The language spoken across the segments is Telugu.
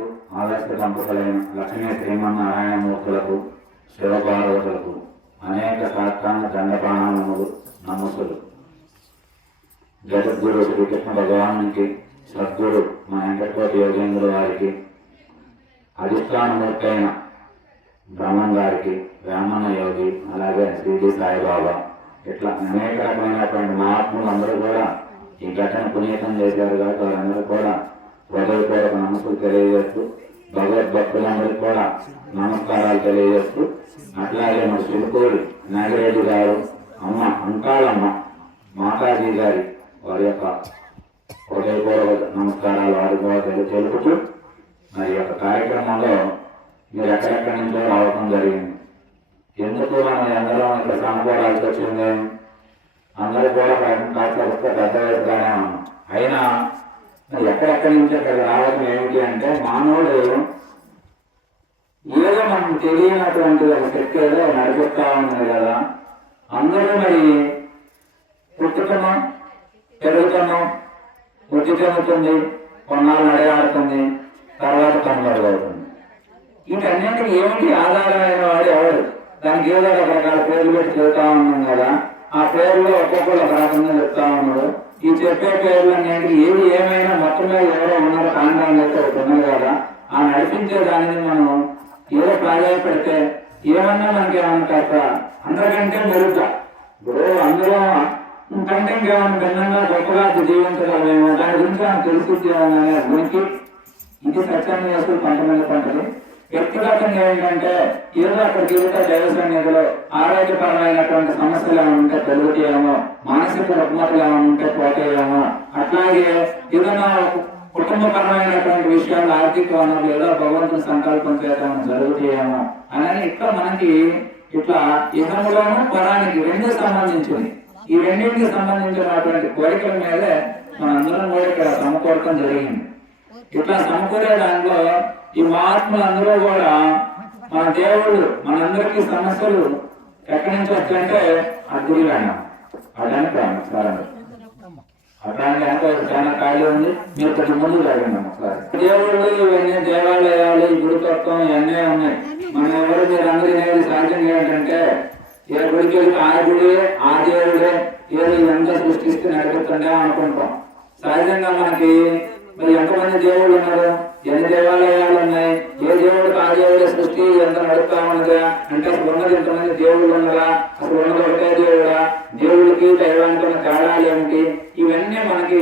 దంపతులకు, ఆదర్శ దంపతులైన లక్ష్మీ శ్రీమన్నారాయణమూర్తులకు, శివపార్వతులకు అనేక సాష్టాంగ దండప్రాణాలములు నమస్సులు. జగద్గురు శ్రీకృష్ణ భగవానునికి, సద్గురు మా వెంకటకోటి యోగేంద్ర వారికి, అధిష్టానమూర్తి అయిన బ్రహ్మం గారికి, బ్రాహ్మణ యోగి, అలాగే శ్రీజీ సాయిబాబా, ఇట్లా అనేక రకమైనటువంటి మహాత్ములు అందరూ కూడా ఈ ఘటన పునీతం చేశారు కాబట్టి వారందరూ కూడా హృదయపూర్వక నమస్సులు తెలియజేస్తూ, భగవద్భక్తులందరికీ కూడా నమస్కారాలు తెలియజేస్తూ, అట్లాగే మన శివకూరి నాగిరెడ్డి గారు, అమ్మ అంకాలమ్మ మాతాజీ గారి వారి యొక్క హృదయపూర్వక నమస్కారాలు వారి కూడా తెలుపుతూ, మరి యొక్క కార్యక్రమంలో మీరు ఎక్కడెక్కడి నుంచో రావడం జరిగింది. ఎందుకు మనం ఎందరో ఇక్కడ సమకూడాల్సి వచ్చింది? అందరూ కూడా కాస్త వస్తే పెద్ద వయసుగానే ఉన్నాం. అయినా ఎక్కడెక్కడి నుంచి ఇక్కడ రావడం ఏమిటి అంటే, మానవుడు ఏదో మనం తెలియనటువంటి ఒక శక్తి ఏదో నడిపిస్తా ఉంది కదా. అందరూ మరి పుట్టుతున్నాం, పెరుగుతున్నాం, వృద్ధి చెందుతుంది, కొన్నాళ్ళు నడయాడుతుంది, తర్వాత కనుమరుగవుతుంది. వీటన్నింటికి ఏమిటి ఆధారమైన వాడు ఎవరు? దానికి ఏదో రకరకాల పేర్లు పెట్టి చెబుతా ఉన్నాం కదా. ఆ పేర్లు ఒక్కొక్కరు ఒక రకంగా చెప్తా ఉన్నాడు. ఈ చెప్పే పేర్లు అనేది ఏది ఏమైనా మొత్తం మీద ఎవరో ఉన్నారు, కాండాన్ని అయితే ఒకటి ఉన్నది కదా. ఆ నడిపించే దానిని మనం ఏదో ప్రాధాన్యపెడితే ఏమన్నా మనకి ఏమన్నా కాస్త అందరికంటే మెరుగ్గా, ఇప్పుడు అందులో కంటే ఇంకేమన్నా భిన్నంగా గొప్పగా జీవించగలమేమో, దాని గురించి మనం తెలుసుకునే గురించి ఇది సత్యాన్ని చేసుకుని కొంతమంది పంటలు. వ్యక్తిగతంగా ఏంటంటే ఏదో అక్కడ జీవిత దైవ సన్నిధిలో ఆరోగ్యపరమైనటువంటి సమస్యలు ఏమైనా ఉంటే తొలుగుతాయేమో, మానసిక రుగ్మతలు ఏమైనా ఉంటే పోతాయేమో, అట్లాగే ఏదైనా కుటుంబపరమైనటువంటి విషయాలు, ఆర్థిక వనరులు ఏదో భగవంతుని సంకల్పం చేత జరుగుతాయేమో అని ఇట్లా మనకి ఇట్లా ఇహములోనూ పరానికి రెండు సంబంధించింది. ఈ రెండింటికి సంబంధించినటువంటి కోరికల మీదే మనందరం కూడా ఇక్కడ సమకూరటం జరిగింది. ఇట్లా సమకూరే దాంట్లో ఈ మహాత్ములందరూ కూడా మన దేవుళ్ళు మనందరికీ సమస్యలు ఎక్కడి నుంచి వచ్చాయంటే అగ్గుడి వేణం అడానికి సారండి అట్లాంటి అంటే చాలా ఖాళీ ఉంది. మీరు కొంచెం ముందు జరగండి ఒకసారి. దేవుళ్ళు ఇవన్నీ దేవాలయాలు, ఈ గుడితత్వం ఇవన్నీ ఉన్నాయి. మన ఎవరు మీరు అందరూ అనేది సాధ్యం ఏంటంటే ఏ గుడికి వెళ్తే ఆ గుడి ఆ దేవుడే ఏదో ఇదంతా సృష్టిస్తే నడిపిస్తుండే అనుకుంటాం. సహజంగా మనకి మరి ఎంతమంది దేవుళ్ళు ఉన్నారు, ఎన్ని దేవాలయాలు ఉన్నాయి, ఏ దేవుడికి ఆ దేవుడే సృష్టి ఎంత నడుపుతా ఉన్నదా అంటే అసలు ఉన్నది ఎంతమంది దేవుళ్ళు ఉన్నదా, అసలు ఉన్నది ఒకటే దేవుడా, దేవుడికి దైవానికి ఉన్న తేడాలు ఏమిటి, ఇవన్నీ మనకి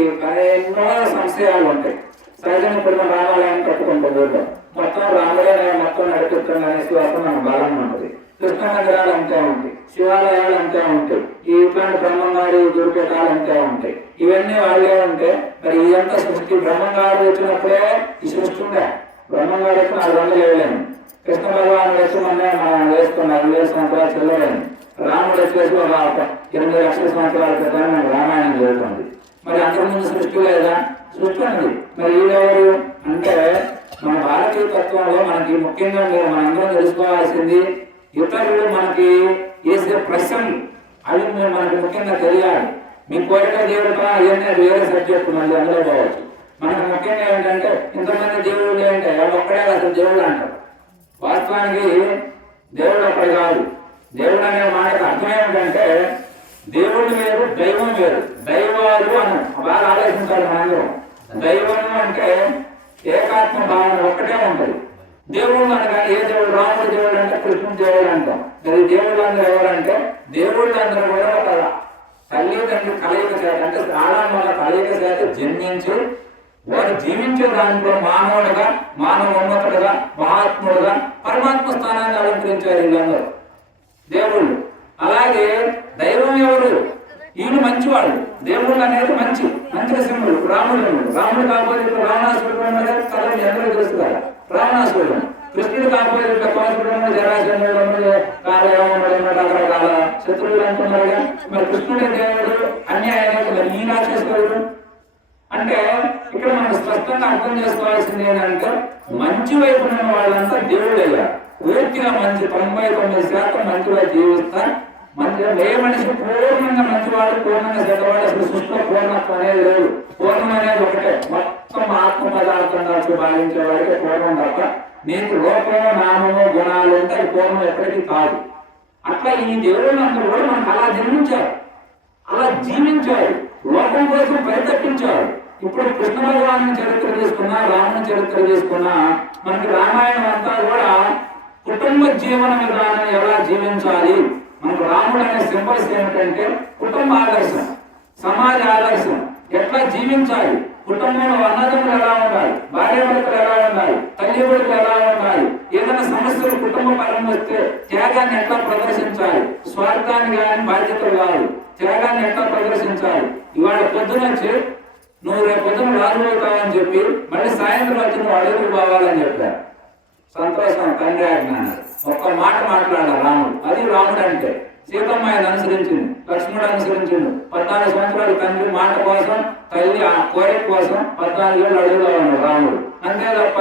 ఎన్నో సంశయాలు ఉంటాయి. సహజంగా ఇప్పుడు మనం రామాలయాన్ని కట్టుకుంటాం, ఊళ్ళో మొత్తం రాముడే మొత్తం నడిపిస్తున్న విశ్వాసం మన బలంగా ఉంటుంది. కృష్ణ మందిరాలు అంతే ఉంటాయి, శివాలయాలు అంతే ఉంటాయి, ఈ ఇట్లాంటి బ్రహ్మంగారు దుర్పేటాలు అంతే ఉంటాయి. ఇవన్నీ వాళ్ళే ఉంటే మరి ఇదంతా సృష్టి బ్రహ్మంగారు వచ్చినప్పుడే ఈ సృష్టి ఉండే. బ్రహ్మంగారు వచ్చి 400 వేయలేము, కృష్ణ భగవానుడు వచ్చి మనం వేసుకున్న 5,000 సంవత్సరాలు చెల్లలేము, రాముడు వచ్చేసి ఒక 8 లక్షల సంవత్సరాల క్రితం మనకు రామాయణం జరుగుతుంది. మరి అంతకుముందు సృష్టి లేదా? సృష్టి ఉంది. మరి వీళ్ళెవరు అంటే మన భారతీయ తత్వంలో మనకి ముఖ్యంగా మీరు మనందరం తెలుసుకోవాల్సింది ఇతరులు మనకి వేసే ప్రశ్నలు అవి మనకి ముఖ్యంగా తెలియాలి. మీ కోరిక దేవుడు అవన్నీ వేరే సబ్జెక్టు మళ్ళీ అందులో పోవచ్చు. మనకు ముఖ్యంగా ఏంటంటే ఇంతమంది దేవుళ్ళు అంటే ఒక్కడే అసలు దేవుడు అంటారు. వాస్తవానికి దేవుడు ఒక్కడే కాదు. దేవుడు అనే మాటకు అర్థం ఏమిటంటే దేవుడు వేరు, దైవం వేరు. దైవాలు అని బాగా ఆలోచించాలి మనలో. దైవం అంటే ఏకాత్మ భావన ఒక్కటే ఉంటుంది. దేవుడు అనగా ఏ దేవుడు? రాముడు దేవుడు అంటే కృష్ణుడు దేవుడు అంటాం. మరి దేవుళ్ళు అందరూ ఎవరంటే దేవుళ్ళు అందరూ కూడా ఒక తల్లిదండ్రులు కలయిక చేత అంటే ఆదాం వల్ల కలయిక చేత జన్మించి వారు జీవించే దాంట్లో మానవుడుగా, మానవోన్నతుడుగా, మహాత్ముడుగా పరమాత్మ స్థానాన్ని అలంకరించారు వీళ్ళందరూ దేవుళ్ళు. అలాగే దైవం ఎవరు? వీళ్ళు మంచివాళ్ళు. దేవుళ్ళు అనేది మంచి సింహుడు రాముడు. రాముడు కాకపోతే రావణాసురుడు ఉన్నదే కథ అందరూ తెలుసు కదా. రావణాసురుడు కృష్ణుడు కాకపోతే కోసుడు జరాశనుడు రకరకాల శత్రువులు అంటున్నారుగా. మరి కృష్ణుడే దేవుడు అన్యాయానికి మరి ఈ రాక్షసుడు అంటే ఇక్కడ మనం స్పష్టంగా అర్థం చేసుకోవాల్సింది ఏంటంటే మంచి వైపు ఉన్న వాళ్ళంతా దేవుడు అయ్యారు. పూర్తిగా మంచి 99% మంచి వైపు జీవిస్తా మంచి ఏ మనిషి పూర్ణంగా మంచివాడు, పూర్ణంగా చెడ్డవాడు, అసలు సృష్టిలో పూర్ణత్వం అనేది లేదు. పూర్ణం అనేది ఒకటే, మొత్తం ఆత్మ పదార్థంగా భావించేవాడికి పూర్ణం తప్ప నీకు రూపము, నామము, గుణాలు ఉంటే అది పూర్ణం ఎప్పటికీ కాదు. అట్లా ఈ దేవుళ్ళందరూ కూడా మనకు అలా జన్మించారు, అలా జీవించారు, లోకం కోసం పరితపించారు. ఇప్పుడు కృష్ణ భగవాను చరిత్ర తీసుకున్నా, రాముని చరిత్ర తీసుకున్నా, మనకి రామాయణం అంతా కూడా కుటుంబ జీవన విధానం ఎలా జీవించాలి. మనకు రాముడు అనే సింబల్స్ ఏమిటంటే కుటుంబ ఆదర్శం, సమాజ ఆదర్శం, ఎట్లా జీవించాలి, కుటుంబంలో అన్నదమ్ములు ఎలా ఉండాలి, భార్యాభర్తలు ఎలా ఉండాలి, తల్లిదండ్రులు ఎలా ఉండాలి, ఏదైనా సమస్యలు కుటుంబ పరం వస్తే త్యాగాన్ని ఎట్లా ప్రదర్శించాలి, స్వార్థాన్ని కానీ బాధ్యతలు కాదు, త్యాగాన్ని ఎట్లా ప్రదర్శించాలి. ఇవాళ పొద్దున వచ్చి నువ్వు రేపు పొద్దున రాజు అవుతావని చెప్పి మళ్ళీ సాయంత్రం వచ్చి నువ్వు అడుగులు పోవాలని చెప్పారు. సంతోషం, తండ్రి ఆజ్ఞ. ఒక్క మాట మాట్లాడాలి రాముడు. అది రాముడు అంటే. సీతమ్మ ఆయన అనుసరించింది, లక్ష్మణుడు అనుసరించింది. 14 సంవత్సరాలు తండ్రి మాట కోసం, తల్లి ఆ కోరిక కోసం 14 ఏళ్ళు అడుగులో ఉన్నాడు రాముడు. అంతే తప్ప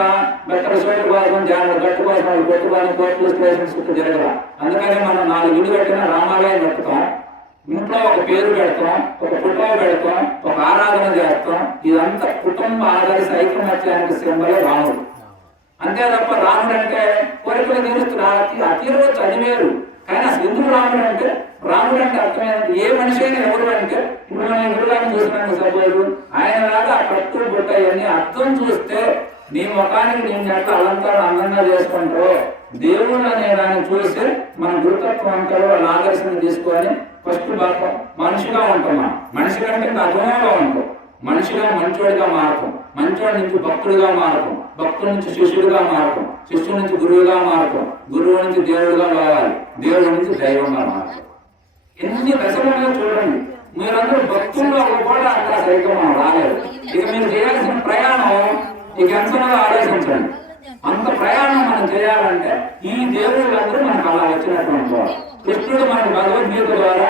బెత్తర సోటు కోసం, జానుడు గట్టు కోసం పెట్టుకొని కోర్టు స్టేషన్స్ చుట్టూ తిరగల. అందుకనే మనం 4 ఇల్లు కట్టిన రామాలయం కట్టుతాం, ఇంట్లో ఒక పేరు పెడతాం, ఒక ఫోటో పెడతాం, ఒక ఆరాధన చేస్తాం. ఇదంతా కుటుంబ ఆదర్శ ఐకమత్యానికి సింబలే రాముడు. అంతే తప్ప రాముడు అంటే కోరికలు తీరుస్తున్నారు, అతీరవచ్చు, అది వేరు. కానీ అసలు ఎందుకు రాముడు అంటే, రాముడు అంటే అర్థమైంది ఏ మనిషి అయినా ఎవరు అంటే, ఇప్పుడు మనం ఎదురుగానే చూసినాము సభ్యులు, ఆయన లాగా ఆ కట్టులు పుట్టాయని అర్థం చూస్తే నీ ముఖానికి నేను ఎట్లా అలంకారం అందంగా చేసుకుంటారో, దేవుడు అనే దాన్ని చూసి మన గురుతత్వం అంటారు, వాళ్ళ ఆదర్శం తీసుకొని ఫస్ట్ మనిషిగా ఉంటాం. మనం మనిషి కంటే అధమంగా ఉంటాం, మనిషిగా మంచోడిగా మారతాం, మంచోడి నుంచి భక్తుడిగా మారతాం, భక్తుడి నుంచి శిష్యుడిగా మారతాం, శిష్యుడి నుంచి గురువుగా మారతాం, గురువు నుంచి దేవుడిగా మారాలి, దేవుడి నుంచి దైవంగా మారతాం. ఎన్ని దశలుగా చూడండి. మీరందరూ భక్తుల్లో కూడా అక్కడ సరిగ్గా మనం రాలేదు. ఇక మీరు చేయాల్సిన ప్రయాణం ఇక ఎంతగా ఆలోచించండి. అంత ప్రయాణం మనం చేయాలంటే ఈ దేవుళ్ళందరూ మనకు అలా వచ్చినటువంటి కృష్ణుడు మనకు భగవద్గీత ద్వారా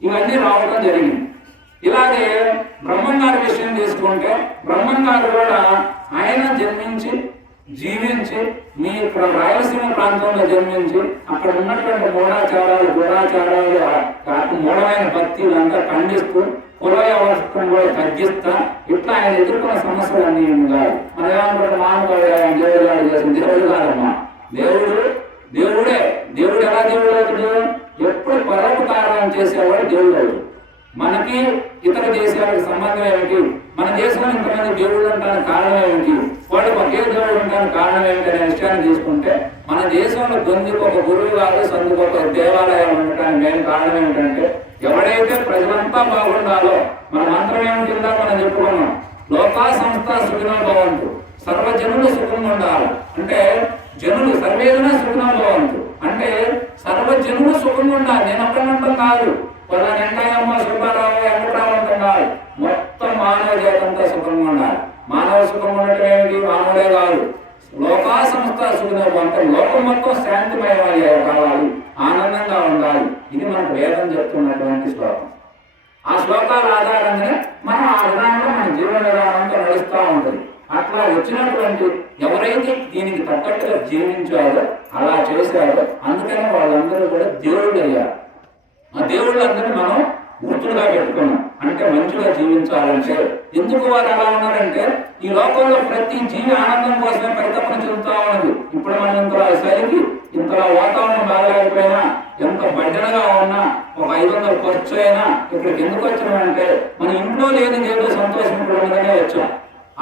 ఇవన్నీ రావడం జరిగింది. ఇలాగే బ్రహ్మం గారి విషయం తీసుకుంటే, బ్రహ్మం గారు కూడా ఆయన జన్మించి జీవించి మీ ఇక్కడ రాయలసీమ ప్రాంతంలో జన్మించి అక్కడ ఉన్నటువంటి మూఢాచారాలు, దురాచారాలు, మూఢమైన భక్తులంతా ఖండిస్తూ కుల వ్యవస్థను కూడా తగ్గిస్తా ఇట్లా ఆయన ఎదుర్కొన్న సమస్యలన్నీ కాదు. మన ఏమనుకుంటే మానవుడు దేవుడు గారు చేసిన దేవుడు కాదమ్మా, దేవుడు దేవుడే. దేవుడు ఎలా దేవుడు అవుతాడు? ఎప్పుడు పరోపకారం చేసేవాడు దేవుడు అవుతాడు. మనకి ఇతర దేశాలకు సంబంధం ఏమిటి? మన దేశంలో ఇంతమంది దేవుళ్ళు ఉండడానికి కారణం ఏమిటి? వాడు ఒకే దేవుడు ఉండడానికి కారణం ఏమిటి అనే విషయాన్ని తీసుకుంటే, మన దేశంలో దొందికి ఒక గురువు కాదు, సందుకు ఒక దేవాలయం ఉండటానికి మెయిన్ కారణం ఏమిటంటే, ఎవడైతే ప్రజలంతా బాగుండాలో మన మంత్రం ఏమిటిందా మనం చెప్పుకున్నాం, లోకా సంస్థ సుఖినో భవంతు, సర్వజనులు సుఖంగా ఉండాలి. అంటే జనులు సర్వేదన సుఖినో భవంతు అంటే సర్వజనులు సుఖంగా ఉండాలి. నేను ఒక్కడి ఉండటం కాదు, వాళ్ళ వెంకయ్యమ్మ, సుబ్బారావు, వెంకటరావు అంటాం కాదు, మొత్తం మానవ జాతంతా సుఖంగా ఉండాలి. మానవ సుఖంగా ఉండటం ఏమిటి? మానవుడే కాదు, లోకా సంస్థ సుఖినో భవంతు, లోకం మొత్తం శాంతిమయమయ్యే కావాలి, ఆనందంగా ఉండాలి. ఇది మనకు వేదం చెప్తున్నటువంటి శ్లోకం. ఆ శ్లోకాల ఆధారంగానే మనం ఆ విధానంలో మన జీవన విధానంతో నడుస్తూ ఉంటుంది. అట్లా వచ్చినటువంటి ఎవరైతే దీనికి తగ్గట్టుగా జీవించారో, అలా చేశారో, అందుకనే వాళ్ళందరూ కూడా దేవుళ్ళు అయ్యారు. ఆ దేవుళ్ళందరినీ మనం గుర్తులుగా పెట్టుకున్నాం. అంటే మంచిగా జీవించాలంటే ఎందుకు వారు అలా ఉన్నారంటే, ఈ లోకంలో ప్రతి జీవి ఆనందం కోసమే పరితపన చెందుతా ఉన్నది. ఇప్పుడు మనం ఇంతలా చలికి, ఇంతలా వాతావరణం బాగాలేకపోయినా, ఎంత బడ్డనగా ఉన్నా, ఒక 500 ఖర్చు అయినా ఇక్కడికి ఎందుకు వచ్చామంటే, మన ఇంట్లో లేని ఏదో సంతోషం ఇక్కడ ఉండగానే వచ్చాం.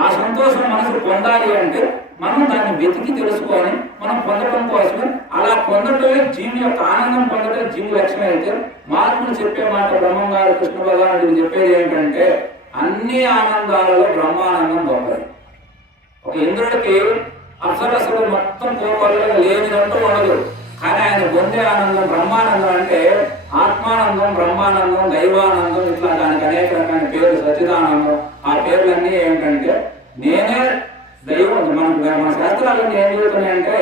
ఆ సంతోషం మనసు పొందాలి అంటే మనం దాన్ని వెతికి తెలుసుకొని మనం పొందడం కోసమే, అలా పొందటమే జీవి యొక్క ఆనందం పొందటం జీవి లక్ష్యం అయితే, మార్పులు చెప్పే మాట బ్రహ్మం గారు, కృష్ణ భగవానుడు చెప్పేది ఏంటంటే, అన్ని ఆనందాలలో బ్రహ్మానందం గొప్పది. ఒక ఇంద్రుడికి అసలు మొత్తం కోపాలలో లేనిదంటూ ఉండదు, కానీ ఆయన పొందే ఆనందం బ్రహ్మానందం. అంటే ఆత్మానందం, బ్రహ్మానందం, దైవానందం, ఇట్లా దానికి అనేక రకమైన పేర్లు, సచిదానందం. ఆ పేర్లన్నీ ఏంటంటే నేనే దైవం. మన శాస్త్రాలన్నీ ఏం చెబుతున్నాయంటే,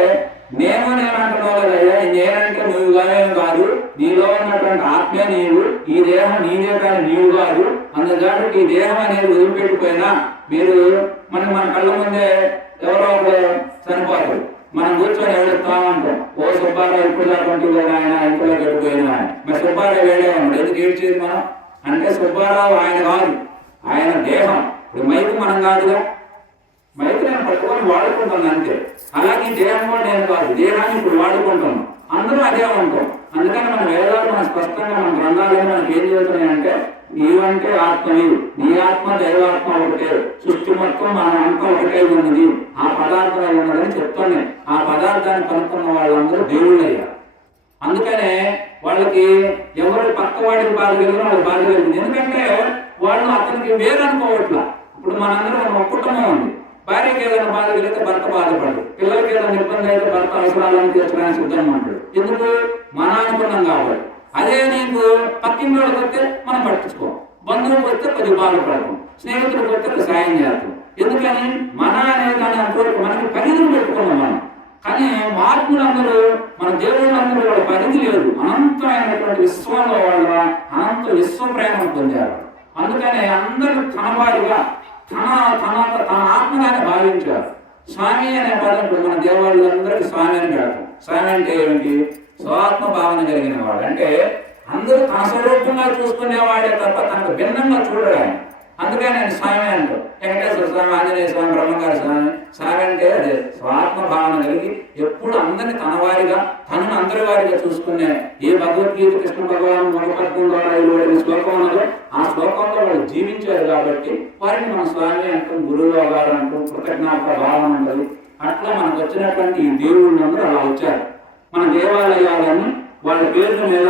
నేను అంటున్నావు కదయ్యా, నేనంటే నువ్వు కానీ కాదు, నీలో ఉన్నటువంటి ఆత్మే నీవు, ఈ దేహం నీదే కానీ నీవు కాదు. అందుకని ఈ దేహం అనేది వదిలిపెట్టిపోయినా మీరు మన కళ్ళ ముందే ఎవరో ఒకరు చనిపోతారు, మనం కూర్చొని ఎవరిస్తా ఉంటాం. ఓ సుబ్బారావు ఇప్పుడు దాకా ఆయన ఇంట్లో గడిపోయినా, మరి ఇచ్చేది మనం అంటే సుబ్బారావు ఆయన కాదు, ఆయన దేహం. ఇప్పుడు మైకు మనం కాదుగా, మైకు నేను పట్టుకొని వాడుకుంటాను అంతే. అలాగే దేహం కూడా నేను కాదు, దేహాన్ని ఇప్పుడు వాడుకుంటాను. అందరూ అదే ఉంటాం. అందుకని మన వేదాలు మన స్పష్టంగా మన గ్రంథాలను మనకి ఏం చెబుతున్నాయంటే నీవంటే ఆత్మవి, నీ ఆత్మ దైవాత్మ ఒకటే, సృష్టి మొత్తం మన అంతా ఒకటే ఉన్నది, ఆ పదార్థం ఉన్నదని చెప్తున్నాయి. ఆ పదార్థాన్ని కనుక్కున్న వాళ్ళందరూ దేవుళ్ళు అయ్యారు. అందుకనే వాళ్ళకి ఎవరు పక్క వాడికి బాధ కలిగిన వాళ్ళకి బాధ కలిగింది. ఎందుకంటే వాళ్ళు అతనికి వేరనుకోవట్లా. ఇప్పుడు మనందరం ఒక కుటుంబం ఉంది, భార్యకి ఏదైనా బాధ కలిగితే భర్త బాధపడదు, పిల్లలకి ఏదైనా ఇబ్బంది అయితే భర్త అవసరాలను తీర్చడానికి సిద్ధంగా ఉంటాడు. ఎందుకు? మన అనుకున్నాం కాబట్టి. అదే నీకు పక్కింటి వాళ్ళకి వస్తే మనం పట్టించుకోం, బంధువులకు వస్తే కొద్దిగా బాధపడతాం, స్నేహితులకు వస్తే సాయం చేస్తాం. ఎందుకని? మన అనేదాన్ని అంతవరకు మనకి పరిధులు పెట్టుకున్నాం మనం. కానీ మహాత్ములందరూ మన దేవుళ్ళందరూ వాళ్ళ పరిధి లేదు, అనంతమైనటువంటి విశ్వంలో వాళ్ళ అనంత విశ్వ ప్రేమను పొందారు. అందుకనే అందరూ తన వారిగా తన తన తన ఆత్మగానే భావించారు. స్వామి అనే పదం మన దేవాళ్ళందరికీ స్వామి అని పెడతాం. స్వామి అంటే ఏమిటి? స్వాత్మ భావన కలిగిన వాడు. అంటే అందరూ తన స్వరూపంగా చూసుకునేవాడే తప్ప తనకు భిన్నంగా చూడరా. అందుకని నేను స్వామి అంటాం. వెంకటేశ్వర స్వామి, ఆంజనేయ స్వామి, బ్రహ్మగారి స్వామి. స్వామి అంటే అదే స్వాత్మ భావన కలిగి ఎప్పుడు అందరిని తన వారిగా తనను అందరి వారిగా చూసుకునే. ఏ భగవద్గీత కృష్ణ భగవాన్ 114 శ్లోకం ఉన్నదో ఆ శ్లోకంలో వాళ్ళు జీవించారు కాబట్టి వారిని మన స్వామి అంటాం, గురువు గారు అంటాం, కృతజ్ఞత భావన ఉంటుంది. అట్లా మనకు వచ్చినటువంటి ఈ దేవుళ్ళందరూ అలా వచ్చారు. మన దేవాలయాలను వాళ్ళ పేర్ల మీద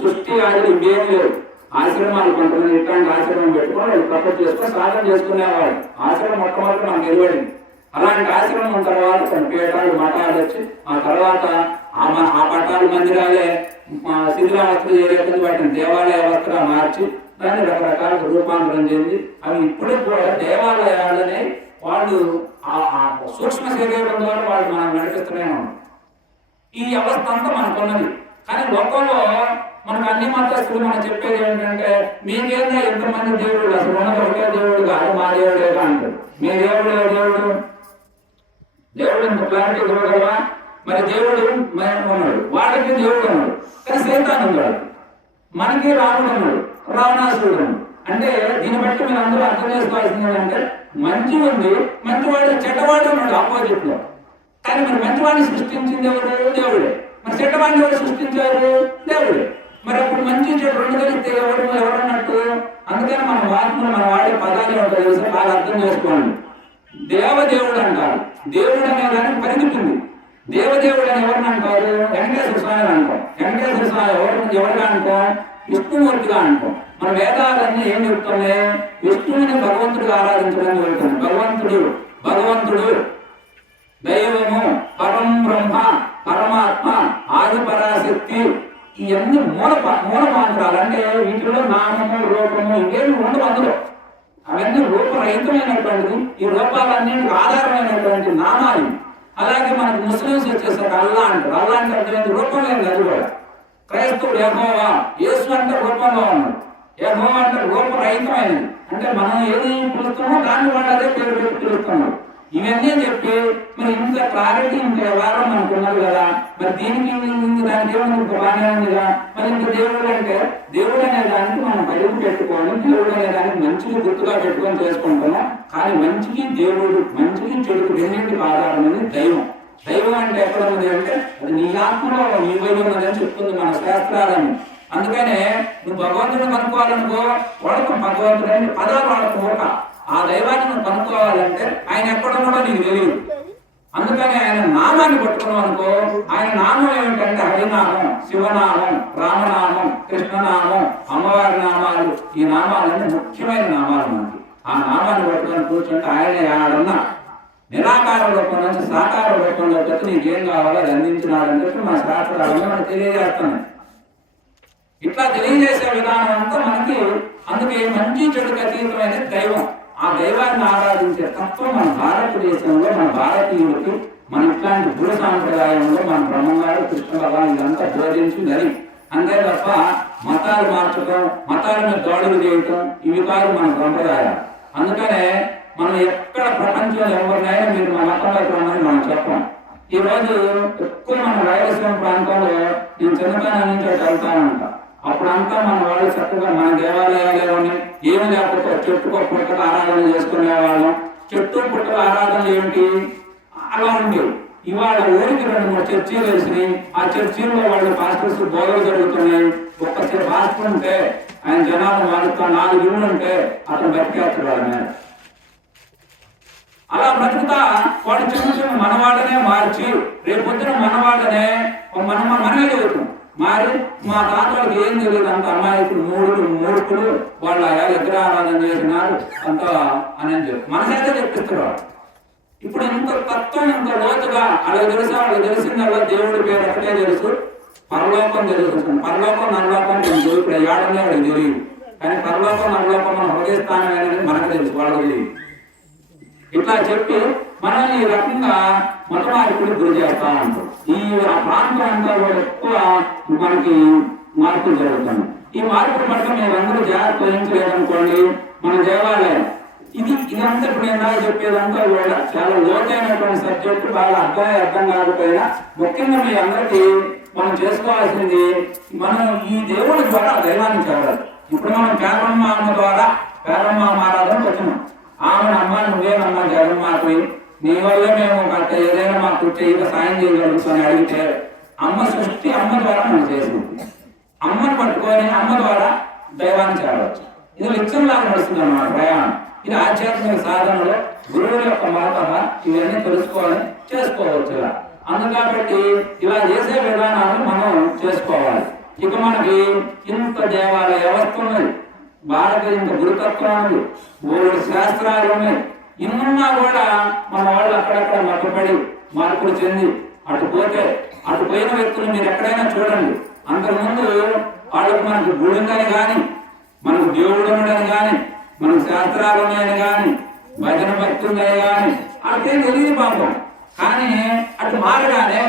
సృష్టి ఆదిలు ఇంకేమీ లేవు. ఆశ్రమాలు కొంతమంది ఇట్లాంటి ఆశ్రమం పెట్టుకొని వాళ్ళు ప్రపోజ్ చేసుకొని సాధన చేసుకునేవాడు. ఆశ్రమం మొట్టమొదటి మనకు నిలబడింది. అలాంటి ఆశ్రమం తర్వాత కొన్ని పీఠాలు మఠాలు వచ్చి ఆ తర్వాత ఆ పట్టాలు మందిరాలే శిథిలావస్థలు చేరేటుంది. వాటిని దేవాలయ అవస్థగా మార్చి దాన్ని రకరకాల రూపాంతరం చెంది అవి ఇప్పుడు కూడా దేవాలయాలనే వాళ్ళు సూక్ష్మ శరీరం ద్వారా వాళ్ళు మనం నడిపిస్తూనే ఉన్నాం. ఈ అవస్థ అంతా మనకున్నది. కానీ లోకంలో మనకు అన్ని మతస్థులు మనం చెప్పేది ఏంటంటే మీకేందా ఎంతమంది దేవుడు, అసలు ఉన్నది ఒకటే దేవుడు కాదు, మా దేవుడేగా అంటారు. మీ దేవుడు దేవుడు దేవుడు ఇంత క్లారిటీ ఇవ్వగలవా? మరి దేవుడు ఉన్నాడు, వాడికి దేవుడు ఉన్నాడు, కానీ సైతాన్ ఉన్నాడు, మనకి రాముడు ఉన్నాడు, రావణాసురుడు ఉన్నాడు. అంటే దీన్ని బట్టి మీరు అందరూ అర్థం చేసుకోవాల్సింది ఏంటంటే మంచి ఉంది, మంచివాడు చెడ్డవాడు ఉన్నాడు ఆపోజిట్ లో. కానీ మరి మంచివాడిని సృష్టించింది ఎవరు? దేవుడే. మరి చెడ్డవాడిని ఎవరు సృష్టించారు? దేవుడే. మరి అప్పుడు మంచి చెడు రెండు కలిస్తే ఎవరన్నట్టు? అందుకని మన ఆత్మను మనం వాడే పదాలు ఏమిటో తెలుసు, బాగా అర్థం చేసుకోండి. దేవదేవుడు అంటారు. దేవుడు అనే దానికి పరిమితుంది. దేవదేవుడు అని ఎవరిని అంటారు? వెంకటేశ్వర స్వామిని అంటాం. వెంకటేశ్వర స్వామి ఎవరిగా అంటాం? విష్ణుమూర్తిగా అంటాం. మన వేదాలన్నీ ఏం చెప్తున్నాయి? విష్ణువుని భగవంతుడిగా ఆరాధించడం చెబుతుంది. భగవంతుడు దైవము, పరం బ్రహ్మ, పరమాత్మ, ఆది పరాశక్తి, ఇవన్నీ మూల మంత్రాలు. అంటే వీటిలో నామము, రూపము ఇంకేమి ఉండవు అందులో. అవన్నీ రూపరహితమైనటువంటిది. ఈ రూపాలన్నింటికి ఆధారమైనటువంటి నామాలు. అలాగే మనకు ముస్లిమ్స్ వచ్చేసరికి అల్లా అంటారు. అల్లా అంటే అర్థమైంది రూపం లేదు. అది కూడా క్రైస్తవుడు యెహోవా, యేసు అంటే రూపంలో ఉన్నాడు. యెహోవా అంటే రూపరహితమైనది. అంటే మనం ఏది పిలుస్తామో దాన్ని వాళ్ళు అదే పేరు పెట్టి పిలుస్తున్నాం. ఇవన్నీ చెప్పి మరి ఇంత క్లారిటీ ఇంత వ్యవహారం మనకు ఉన్నది కదా, మరి దీనికి దానికి ఏమైనా బాగానే ఉందిగా. మరి ఇంత దేవుడు అంటే దేవుడు అనే దానికి మనం బయటకు పెట్టుకోవాలి. దేవుడు అనే దానికి మంచిని గుర్తుగా పెట్టుకొని చేసుకుంటున్నాం. కానీ మంచికి దేవుడు, మంచికి చెడుకు రెండింటికి ఆధారమైనది దైవం. దైవం అంటే ఎక్కడ ఉన్నది అంటే అది నీ ఆత్మలో నీ వైపు ఉన్నదని చెప్తుంది మన శాస్త్రాలని. అందుకనే నువ్వు భగవంతుడు కనుక్కోవాలనుకో వాడుకో, భగవంతుడు అంటే పదాలు వాడుకోక. ఆ దైవాన్ని నువ్వు కనుక్కోవాలంటే ఆయన ఎక్కడ ఉన్నాడో నీకు తెలియదు. అందుకని ఆయన నామాన్ని పట్టుకున్నావు అనుకో, ఆయన నామం ఏమిటంటే హరినామం, శివనామం, రామనామం, కృష్ణనామం, అమ్మవారి నామాలు. ఈ నామాలన్నీ ముఖ్యమైన నామాలు మనకి. ఆ నామాన్ని పట్టుకొని కూర్చుంటే ఆయన ఆడన్నా నిరాకార రూపం నుంచి సాకార రూపంలో వచ్చి నీకేం కావాలో అది అందించినాడని చెప్పి మన శాస్త్రాలను మనకు తెలియజేస్తున్నాయి. ఇట్లా తెలియజేసే విధానం అంతా మనకి. అందుకే మంచి చెడుకు అతీతమైన దైవం. ఆ దైవాన్ని ఆరాధించే తత్వం మన భారతదేశంలో, మన భారతీయులకి, మన ఇట్లాంటి గురు సాంప్రదాయంలో మన బ్రహ్మంగారు, కృష్ణ భగవాన్ ఇదంతా బోధించిందని. అంతే తప్ప మతాలు మార్చడం, మతాల మీద దాడులు చేయటం ఇవి కాదు మన సంప్రదాయాలు. అందుకనే మనం ఎక్కడ ప్రపంచంలో ఎవరినైనా మీరు మా మతంలోకి రమ్మని మనం చెప్పాం. ఈ రోజు ఎక్కువ మన రాయలసీమ ప్రాంతంలో నేను చిన్నతనం నుంచి వెళ్తా ఉంటా. అప్పుడంతా మన వాళ్ళు చక్కగా మన దేవాలయాలని ఏమి లేకపోతే చెట్టుకో పుట్టక ఆరాధన చేసుకునేవాళ్ళం. చెట్టు పుట్టక ఆరాధన ఏమిటి అలా ఉండేవి. ఇవాళ ఊరికి 2-3 చర్చీలు వేసినాయి. ఆ చర్చీల్లో వాళ్ళు పాస్టర్స్ బోధలు జరుగుతున్నాయి. ఒక్క పాస్టర్ ఉంటే ఆయన జనాలు వాడుతా 4 ఇళ్ళు ఉంటే అతను బతికేస్తాడు వాళ్ళ మీద. అలా బ్రతుకుతా వాడు చిన్న చిన్న మనవాడనే మార్చి రేపొద్దున మనవాడనే మనమే చదువుతాం. మరి మా తాతలకు ఏం తెలియదు, అంత అమ్మాయికులు మూడుకులు వాళ్ళ విగ్రహారాధన చేసినారు అంత అని చెప్పి మనసైతే చెప్పిస్తారు. ఇప్పుడు ఇంత తత్వం ఇంత లోతుగా వాళ్ళకి తెలుసా? వాళ్ళకి తెలిసిందల్లా దేవుడి పేరు ఒకటే తెలుసు, పరలోకం తెలుసు. పరలోకం నరలోకం తెలుసు. ఇప్పుడు ఏడనే వాడికి తెలియదు. కానీ పరలోకం నరలోకం మన హృదయస్థానం అనేది మనకు తెలుసు, వాళ్ళకి తెలియదు. ఇట్లా చెప్పి మనల్ని ఈ రకంగా మత మార్పులు గురి చేస్తా ఉంటాం. ఆ ప్రాంతం అంతా కూడా ఎక్కువ మనకి మార్పులు జరుగుతాయి. ఈ మార్పుల పట్ల మీరందరూ జాగ్రత్త వహించలేదనుకోండి, మన దేవాలయం ఇదంతా ఇప్పుడు నేను చెప్పేదంతా కూడా చాలా లోతైనటువంటి సబ్జెక్టు, బాగా అర్థం కాకపోయినా ముఖ్యంగా మీ అందరికీ మనం చేసుకోవాల్సింది, మనం ఈ దేవుడి ద్వారా దైవాన్ని చేరాలి. ఇప్పుడు మనం పేరమ్మ అమ్మ ద్వారా పేరమ్మ ఆరాధన వచ్చినాం. ఆమె అమ్మ నువ్వేనమ్మా జగన్మాతవి, నీ వల్ల మేము గట్ట ఏదైనా మాకు సాయం చేయగలుగుతామని అడిగితే అమ్మ సృష్టి అమ్మ ద్వారా మనం చేసింది. అమ్మను పట్టుకొని అమ్మ ద్వారా దైవాన్ని చేరవచ్చు. ఇది లక్ష్యంలాగా నడుస్తుంది అన్నమాట ప్రయాణం. ఇది ఆధ్యాత్మిక సాధనలో గురువుల యొక్క మాట ఇవన్నీ తెలుసుకొని చేసుకోవచ్చు. ఇలా అందుకాబట్టి ఇలా చేసే విధానాన్ని మనం చేసుకోవాలి. ఇక మనకి ఇంత దేవాలయ వ్యవస్థ ఉన్నది, భారతీయ ఇంత గురుతత్వం ఉంది, 3 శాస్త్రాలు ఉన్నాయి. ఇన్నున్నా కూడా మన వాళ్ళు అక్కడక్కడ మట్టుపడి మార్పులు చెంది అటు పోయిన వ్యక్తులు మీరు ఎక్కడైనా చూడండి. అంతకుముందు వాళ్ళకు మనకు గుడుందని కానీ, మనకు దేవుడు ఉన్నాడని కానీ, మనకు శాస్త్రాలు ఉన్నాయని కానీ, భజన భక్తి ఉందని కానీ వాళ్ళకేం తెలియదు పాపం. కానీ అటు మారగానే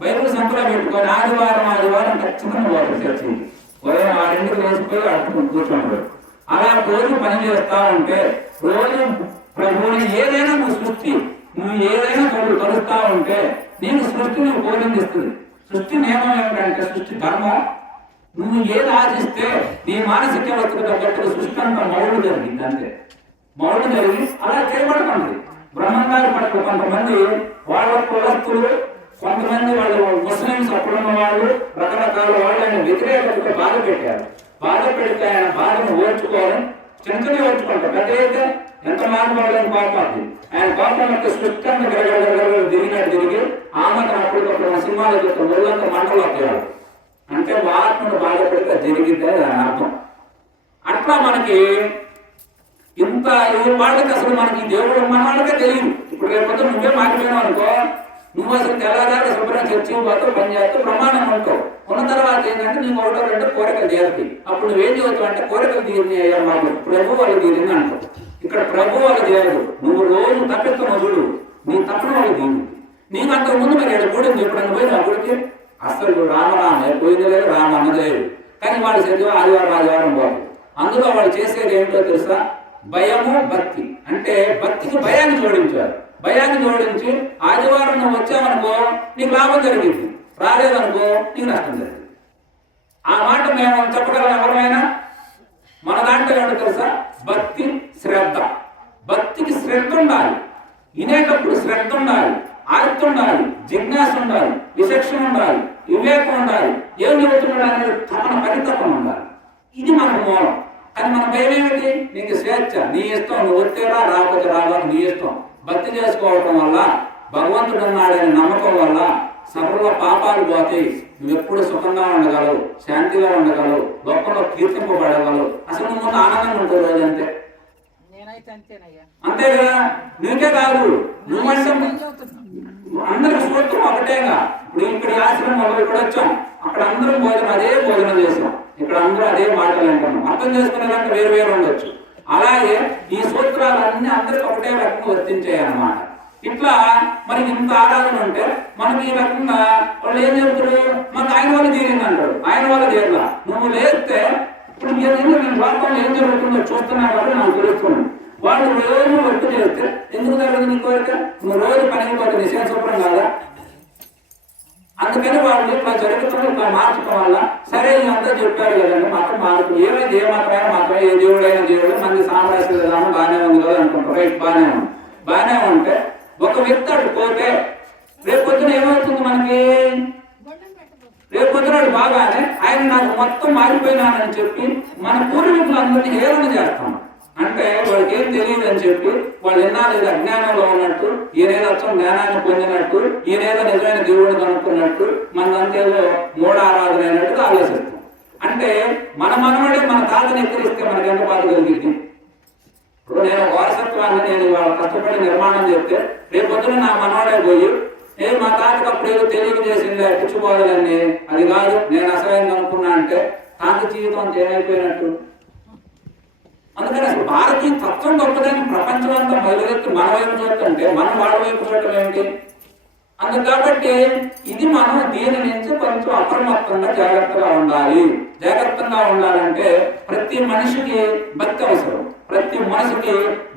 బైబిల్ సంతలో పెట్టుకొని ఆదివారం ఖచ్చితంగా పోతారు చర్చికి. వాడింటికి వేసిపోయి అటు కూర్చుంటారు. అలా రోజు పని చేస్తా ఉంటే రోజు ప్రభువుని ఏదైనా నువ్వు ఏదైనా కలుస్తా ఉంటే నేను సృష్టి నువ్వు బోధిస్తుంది. సృష్టి నియమం ఏమిటంటే, సృష్టి ధర్మం, నువ్వు ఏది ఆశిస్తే నీ మానసిక వ్యవస్థకు తగ్గట్టు సృష్టి అంతా మౌడు జరిగింది. అంతే మౌడు జరిగి అలా చేయబడుతుంది. బ్రహ్మంగారి పట్ల కొంతమంది వాళ్ళ కులస్తులు, కొంతమంది వాళ్ళు ముస్లింస్ అప్పుడున్న వాళ్ళు, రకరకాల వాళ్ళు ఆయన వ్యతిరేకతగా బాధ పెట్టారు. బాధ పెడితే ఆయన బాధను ఓర్చుకోవాలి, చిన్ననే ఓర్చుకుంటారు. అదైతే ఎంత మానవాళ్ళని పాపాది ఆయన పాపం యొక్క సృష్టి తిరిగి ఆమెను అప్పటికప్పుడు సినిమాలు చెప్తాం ఒళ్ళంతా మంటలు వస్తాడు. అంటే ఆత్మను బాధ పెడితే జరిగితే దాని అర్థం. అట్లా మనకి ఇంత వాళ్ళకి అసలు మనకి దేవుడు మన వాళ్ళకే తెలియదు. ఇప్పుడు రేపొద్దు నువ్వే మారిపోయినావు అనుకో, నువ్వు అసలు తెల్లదాకా శుభ్రం చర్చి పోతావు, పని చేస్తావు, ప్రమాణం ఉంటావు. ఉన్న తర్వాత ఏంటంటే నీకు 1-2 కోరికలు తీరుతాయి. అప్పుడు నువ్వేం చదువుతావు అంటే కోరికలు తీరినాయ్యా మాకు ప్రభు వాళ్ళు తీరింది అంటావు. ఇక్కడ ప్రభు వాళ్ళు తీరదు, నువ్వు రోజు తప్పిస్తున్న గుడు నీ తప్పున వాళ్ళు తీరు. నీకు అంతకు ముందు మరి ఇక్కడ గుడిని ఎప్పుడైనా పోయినా గుడికి అసలు రామరామ పోయింది లేదు, రామ అన్నది లేదు. కానీ వాళ్ళు చదివి ఆదివారం పోదు. అందులో వాళ్ళు చేసేది ఏంటో తెలుసా? భయము భక్తి. అంటే భక్తికి భయాన్ని జోడించారు. భయాన్ని జోడించి ఆదివారం నువ్వు వచ్చావనుకో నీకు లాభం జరిగింది, రాలేదనుకో నీకు నష్టం జరిగింది. ఆ మాట మేము చెప్పగలం ఎవరైనా? మన దాంట్లో ఏంటో తెలుసా? భక్తి శ్రద్ధ. భక్తికి శ్రద్ధ ఉండాలి, వినేటప్పుడు శ్రద్ధ ఉండాలి, ఆర్తి ఉండాలి, జిజ్ఞాస ఉండాలి, విచక్షణ ఉండాలి, వివేకం ఉండాలి, ఏం చెబుతున్నాడు అనేది తపన పరితపన ఉండాలి. ఇది మనకు మూలం. కానీ మన భయం ఏమిటి? నీకు స్వేచ్ఛ, నీ ఇష్టం, నువ్వు వచ్చేరా రాకపోతే రావాలి నీ ఇష్టం. భక్తి చేసుకోవటం వల్ల, భగవంతుడు ఉన్నాడని నమ్మకం వల్ల సర్వ పాపాలు పోతాయి. నువ్వు ఎప్పుడు సుఖంగా ఉండగలవు, శాంతిగా ఉండగలవు, లోకంలో కీర్తింపబడగలవు. అసలు నువ్వు ముందు ఆనందంగా ఉంటుంది రోజు. అంతే అంతే కదా. నీకే కాదు, నువ్వు అందరికి సూత్రం ఒకటేగా. ఇప్పుడు ఇక్కడ ఆశ్రమం ఇక్కడ వచ్చాం, అక్కడ అందరం అదే భోజనం చేస్తాం, ఇక్కడ అందరూ అదే మాటలు అంటున్నాం. అర్థం చేసుకునేదంటే వేరు ఉండొచ్చు. అలాగే ఈ సూత్రాలన్నీ అందరికి ఒకటే రకంగా వర్తించాయన్నమాట. ఇట్లా మనకి ఇంత ఆరాధన ఉంటే మనకి ఈ రకంగా వాళ్ళు ఏం చెబుతారు? మాకు ఆయన వల్ల తీరింది అంటాడు. ఆయన వల్ల తీరలా. నువ్వు లేస్తే ఇప్పుడు నేను లోకంలో ఏం జరుగుతుందో చూస్తున్నా కాబట్టి నాకు తెలుస్తుంది. వాళ్ళు రోజు వర్క్ చేస్తే ఎందుకు జరగదు నీ కోరిక? నువ్వు రోజు పనికి పోతే నిశ్చయం శుభ్రం కాదా? అందుకని వాళ్ళు ఇట్లా జరుగుతున్న ఇట్లా మార్చడం వల్ల సరే అంతా చెప్పారు కదండి మాత్రం మార్పు ఏమైంది ఏ మాత్రమైనా మాత్రమే ఏ దేవుడైనా దేవుడు మంది సామ్రాజ్య విధానం బాగానే ఉంది కదా అనుకుంటారు. రైట్, బాగానే ఉంటే ఒక వ్యక్తి అటు పోతే రేపొద్దున ఏమవుతుంది మనకి? రేపొద్దున బాగానే ఆయన నాకు మొత్తం మారిపోయినానని చెప్పి మన పూర్వీకులందరినీ హేళన చేస్తాం. అంటే వాళ్ళకి ఏం తెలియదు అని చెప్పి వాళ్ళు ఎన్నాళ్ళు అజ్ఞానంలో ఉన్నట్టు, ఈయనేదో అచ్చం జ్ఞానాన్ని పొందినట్టు, ఈయనేదో నిజమైన దేవుడిని కనుక్కున్నట్టు, మనంతేదో మూఢారాధన అయినట్టుగా ఆలోచిస్తాం. అంటే మన మనవడే మన తాతని ఎక్కిరిస్తే మనకి ఎంత బాధ కలిగింది? ఇప్పుడు నేను వారసత్వాన్ని నేను వాళ్ళ కష్టపడి నిర్మాణం చేస్తే రేపొద్దున నా మనవాడే పోయి మా తాతకు అప్పుడు ఏదో తెలియక చేసిందే పిచ్చిపోదలన్నీ అది కాదు నేను అసలైంది అనుకున్నా అంటే తాత జీవితం అంత ఏమైపోయినట్టు? అందుకని అసలు భారతీయ తత్వం గొప్పదని ప్రపంచం అంతా మొదలెత్తి మన వైపు చూస్తుంటే మనం వాళ్ళ వైపు చూడటం ఏమిటి? కాబట్టి ఇది మనం దీని నుంచి కొంచెం అప్రమత్తంగా జాగ్రత్తగా ఉండాలి. జాగ్రత్తగా ఉండాలంటే ప్రతి మనిషికి భక్తి అవసరం, ప్రతి మనిషికి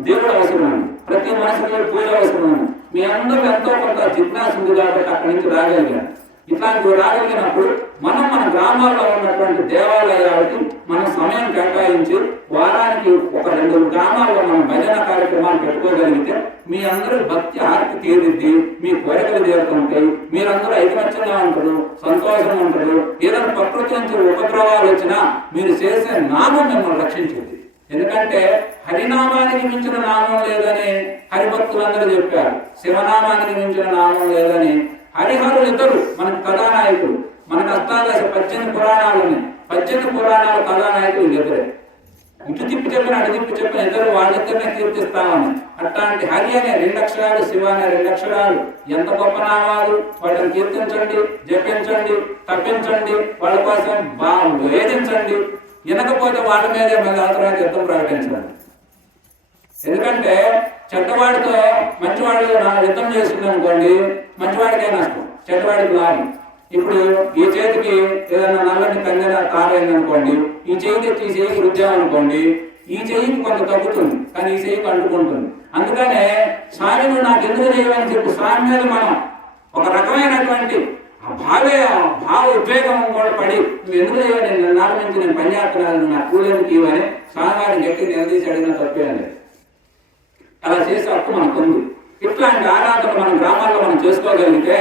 దేవుడు అవసరం, ప్రతి మనిషికి పూజ అవసరం. మీ అందరూ ఎంతో కొంత జిజ్ఞాస ఉంది కాబట్టి అక్కడి నుంచి రాగలిగాను. ఇట్లాంటివి రాగలిగినప్పుడు మనం మన గ్రామాల్లో ఉన్నటువంటి దేవాలయాలకి మనం సమయం కేటాయించి వారానికి 1-2 గ్రామాల్లో మనం భజన కార్యక్రమాలు పెట్టుకోగలిగితే మీ అందరూ భక్తి ఆర్తి తీరిద్ది, మీ కోరికలు తీరుతుంటాయి, మీరందరూ ఐకమత్యంగా ఉంటారు, సంతోషంగా ఉంటారు. ఏదైనా ప్రకృతి నుంచి ఉపద్రవాలు వచ్చినా మీరు చేసే నామం మిమ్మల్ని రక్షించింది. ఎందుకంటే హరినామానికి మించిన నామం లేదని హరిభక్తులందరూ చెప్పారు, శివనామానికి మించిన నామం లేదని హరిహరులు ఇద్దరు మనకు కథానాయకులు. మనకు 18 పురాణాలు ఉన్నాయి. 18 పురాణాల కథానాయకులు ఇద్దరే. ఇటు తిప్పి చెప్పిన అటు తిప్పి చెప్పిన ఇద్దరు వాళ్ళిద్దరినే కీర్తిస్తామని. అట్లాంటి హరి అనే 2 అక్షరాలు, శివ అనే 2 అక్షరాలు ఎంత గొప్ప నామాలు. వాటిని కీర్తించండి, జపించండి, తప్పించండి, వాళ్ళ కోసం వేధించండి. వినకపోతే వాళ్ళ మీదే మళ్ళీ అవసరమైన యుద్ధం ప్రకటించండి. ఎందుకంటే చెడ్డవాడితో మంచివాడు యుద్ధం చేస్తుంది అనుకోండి, మంచివాడికే నష్టం, చెడ్డవాడికి లాభం. ఇప్పుడు ఈ చేతికి ఏదైనా నల్లని కందెన తారైంది అనుకోండి, ఈ చేయి ఈ చేయికి రుద్దామనుకోండి, ఈ చేయికి కొంత తగ్గుతుంది కానీ ఈ చేయికి అంటుకుంటుంది. అందుకనే స్వామి నువ్వు నాకు ఎందుకు చేయమని చెప్పి స్వామి మీద మనం ఒక రకమైనటువంటి భావ ఉద్వేగం కూడా పడి నువ్వు ఎందుకు చేయని నాన్న నుంచి నేను పనిచేస్తున్నాను, నా కూలేందుకు ఇవని స్వామివారిని గట్టి నిలదీసి అడిగిన తప్పే అనేది. అలా చేసే హక్కు మనకు ఉంది. ఇట్లాంటి ఆరాధన మనం గ్రామాల్లో మనం చేసుకోగలిగితే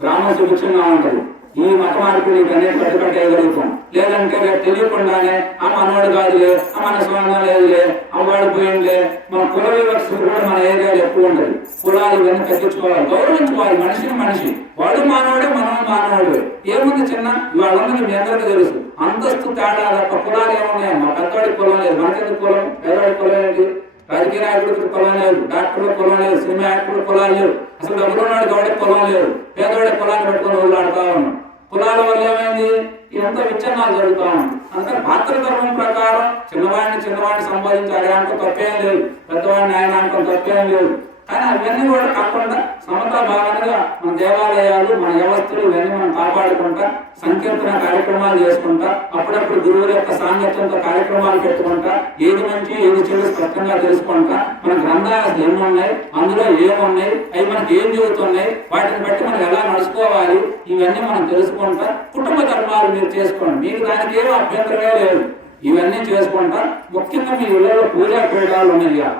గ్రామం సుభిక్షంగా ఉంటుంది. ఈ మత మార్పులు అనేక కట్టుకట్టేయగలుగుతాం. లేదంటే రేపు తెలియకుండానే ఆ మనవాడు కాదులే, ఆ మన స్వామి లేదులే, అవ్వాడు పోయిందిలే. మన కుల వివక్ష కూడా మన ఏరియాలో ఎక్కువ ఉంటుంది. కులాలు ఇవన్నీ తగ్గించుకోవాలి, గౌరవించుకోవాలి. మనిషిని మనిషి, వాడు మానవుడే మనం మానవుడే. ఏముంది చిన్న వాళ్ళందరికీ మీ అందరికీ తెలుసు. అంతస్తు తేడా తప్ప కులాలు ఏమున్నాయి? మా పెద్దవాడికి కులం లేదు, మనకెందుకు కులం? పేదవాడికి కులం ఏంటి? రాజకీయ నాయకుడికి కులం లేదు, డాక్టర్లకు కులం లేదు, సినిమా యాక్టర్లకు కులాలు లేవు. అసలు డబ్బులున్నాడు గౌడికి కులం లేదు, పేదవాడికి కులాన్ని పెట్టుకుని ఊళ్ళాడుతా ఉన్నాం. కులాల వల్ల ఏమైంది? ఇదంతా విచ్ఛిన్నాలు జరుగుతూ ఉంది. అందుకని భాతృధర్మం ప్రకారం చిన్నవాడిని సంపాదించి అడగానికి తప్పేం లేదు, పెద్దవాడిని ఆయన తప్పేం లేదు. కానీ అవన్నీ కూడా కాకుండా సమతా భావనగా మన దేవాలయాలు, మన వ్యవస్థలు ఇవన్నీ మనం కాపాడుకుంటా, సంకీర్తన కార్యక్రమాలు చేసుకుంటా, అప్పుడప్పుడు గురువుల యొక్క సాంగత్యంతో కార్యక్రమాలు పెట్టుకుంటా, ఏది మంచి ఏది చెడు స్పష్టంగా తెలుసుకుంటా, మన గ్రంథాలు ఎన్ని ఉన్నాయి, అందులో ఏమున్నాయి, అవి మనకి ఏం చెబుతున్నాయి, వాటిని బట్టి మనం ఎలా నడుచుకోవాలి, ఇవన్నీ మనం తెలుసుకుంటా కుటుంబ ధర్మాలు మీరు చేసుకోండి. మీకు దానికి ఏమో అభ్యంతరమే లేదు. ఇవన్నీ చేసుకుంటా ముఖ్యంగా మీ ఇళ్ళలో పూజా పీఠాలు ఉన్నాయి.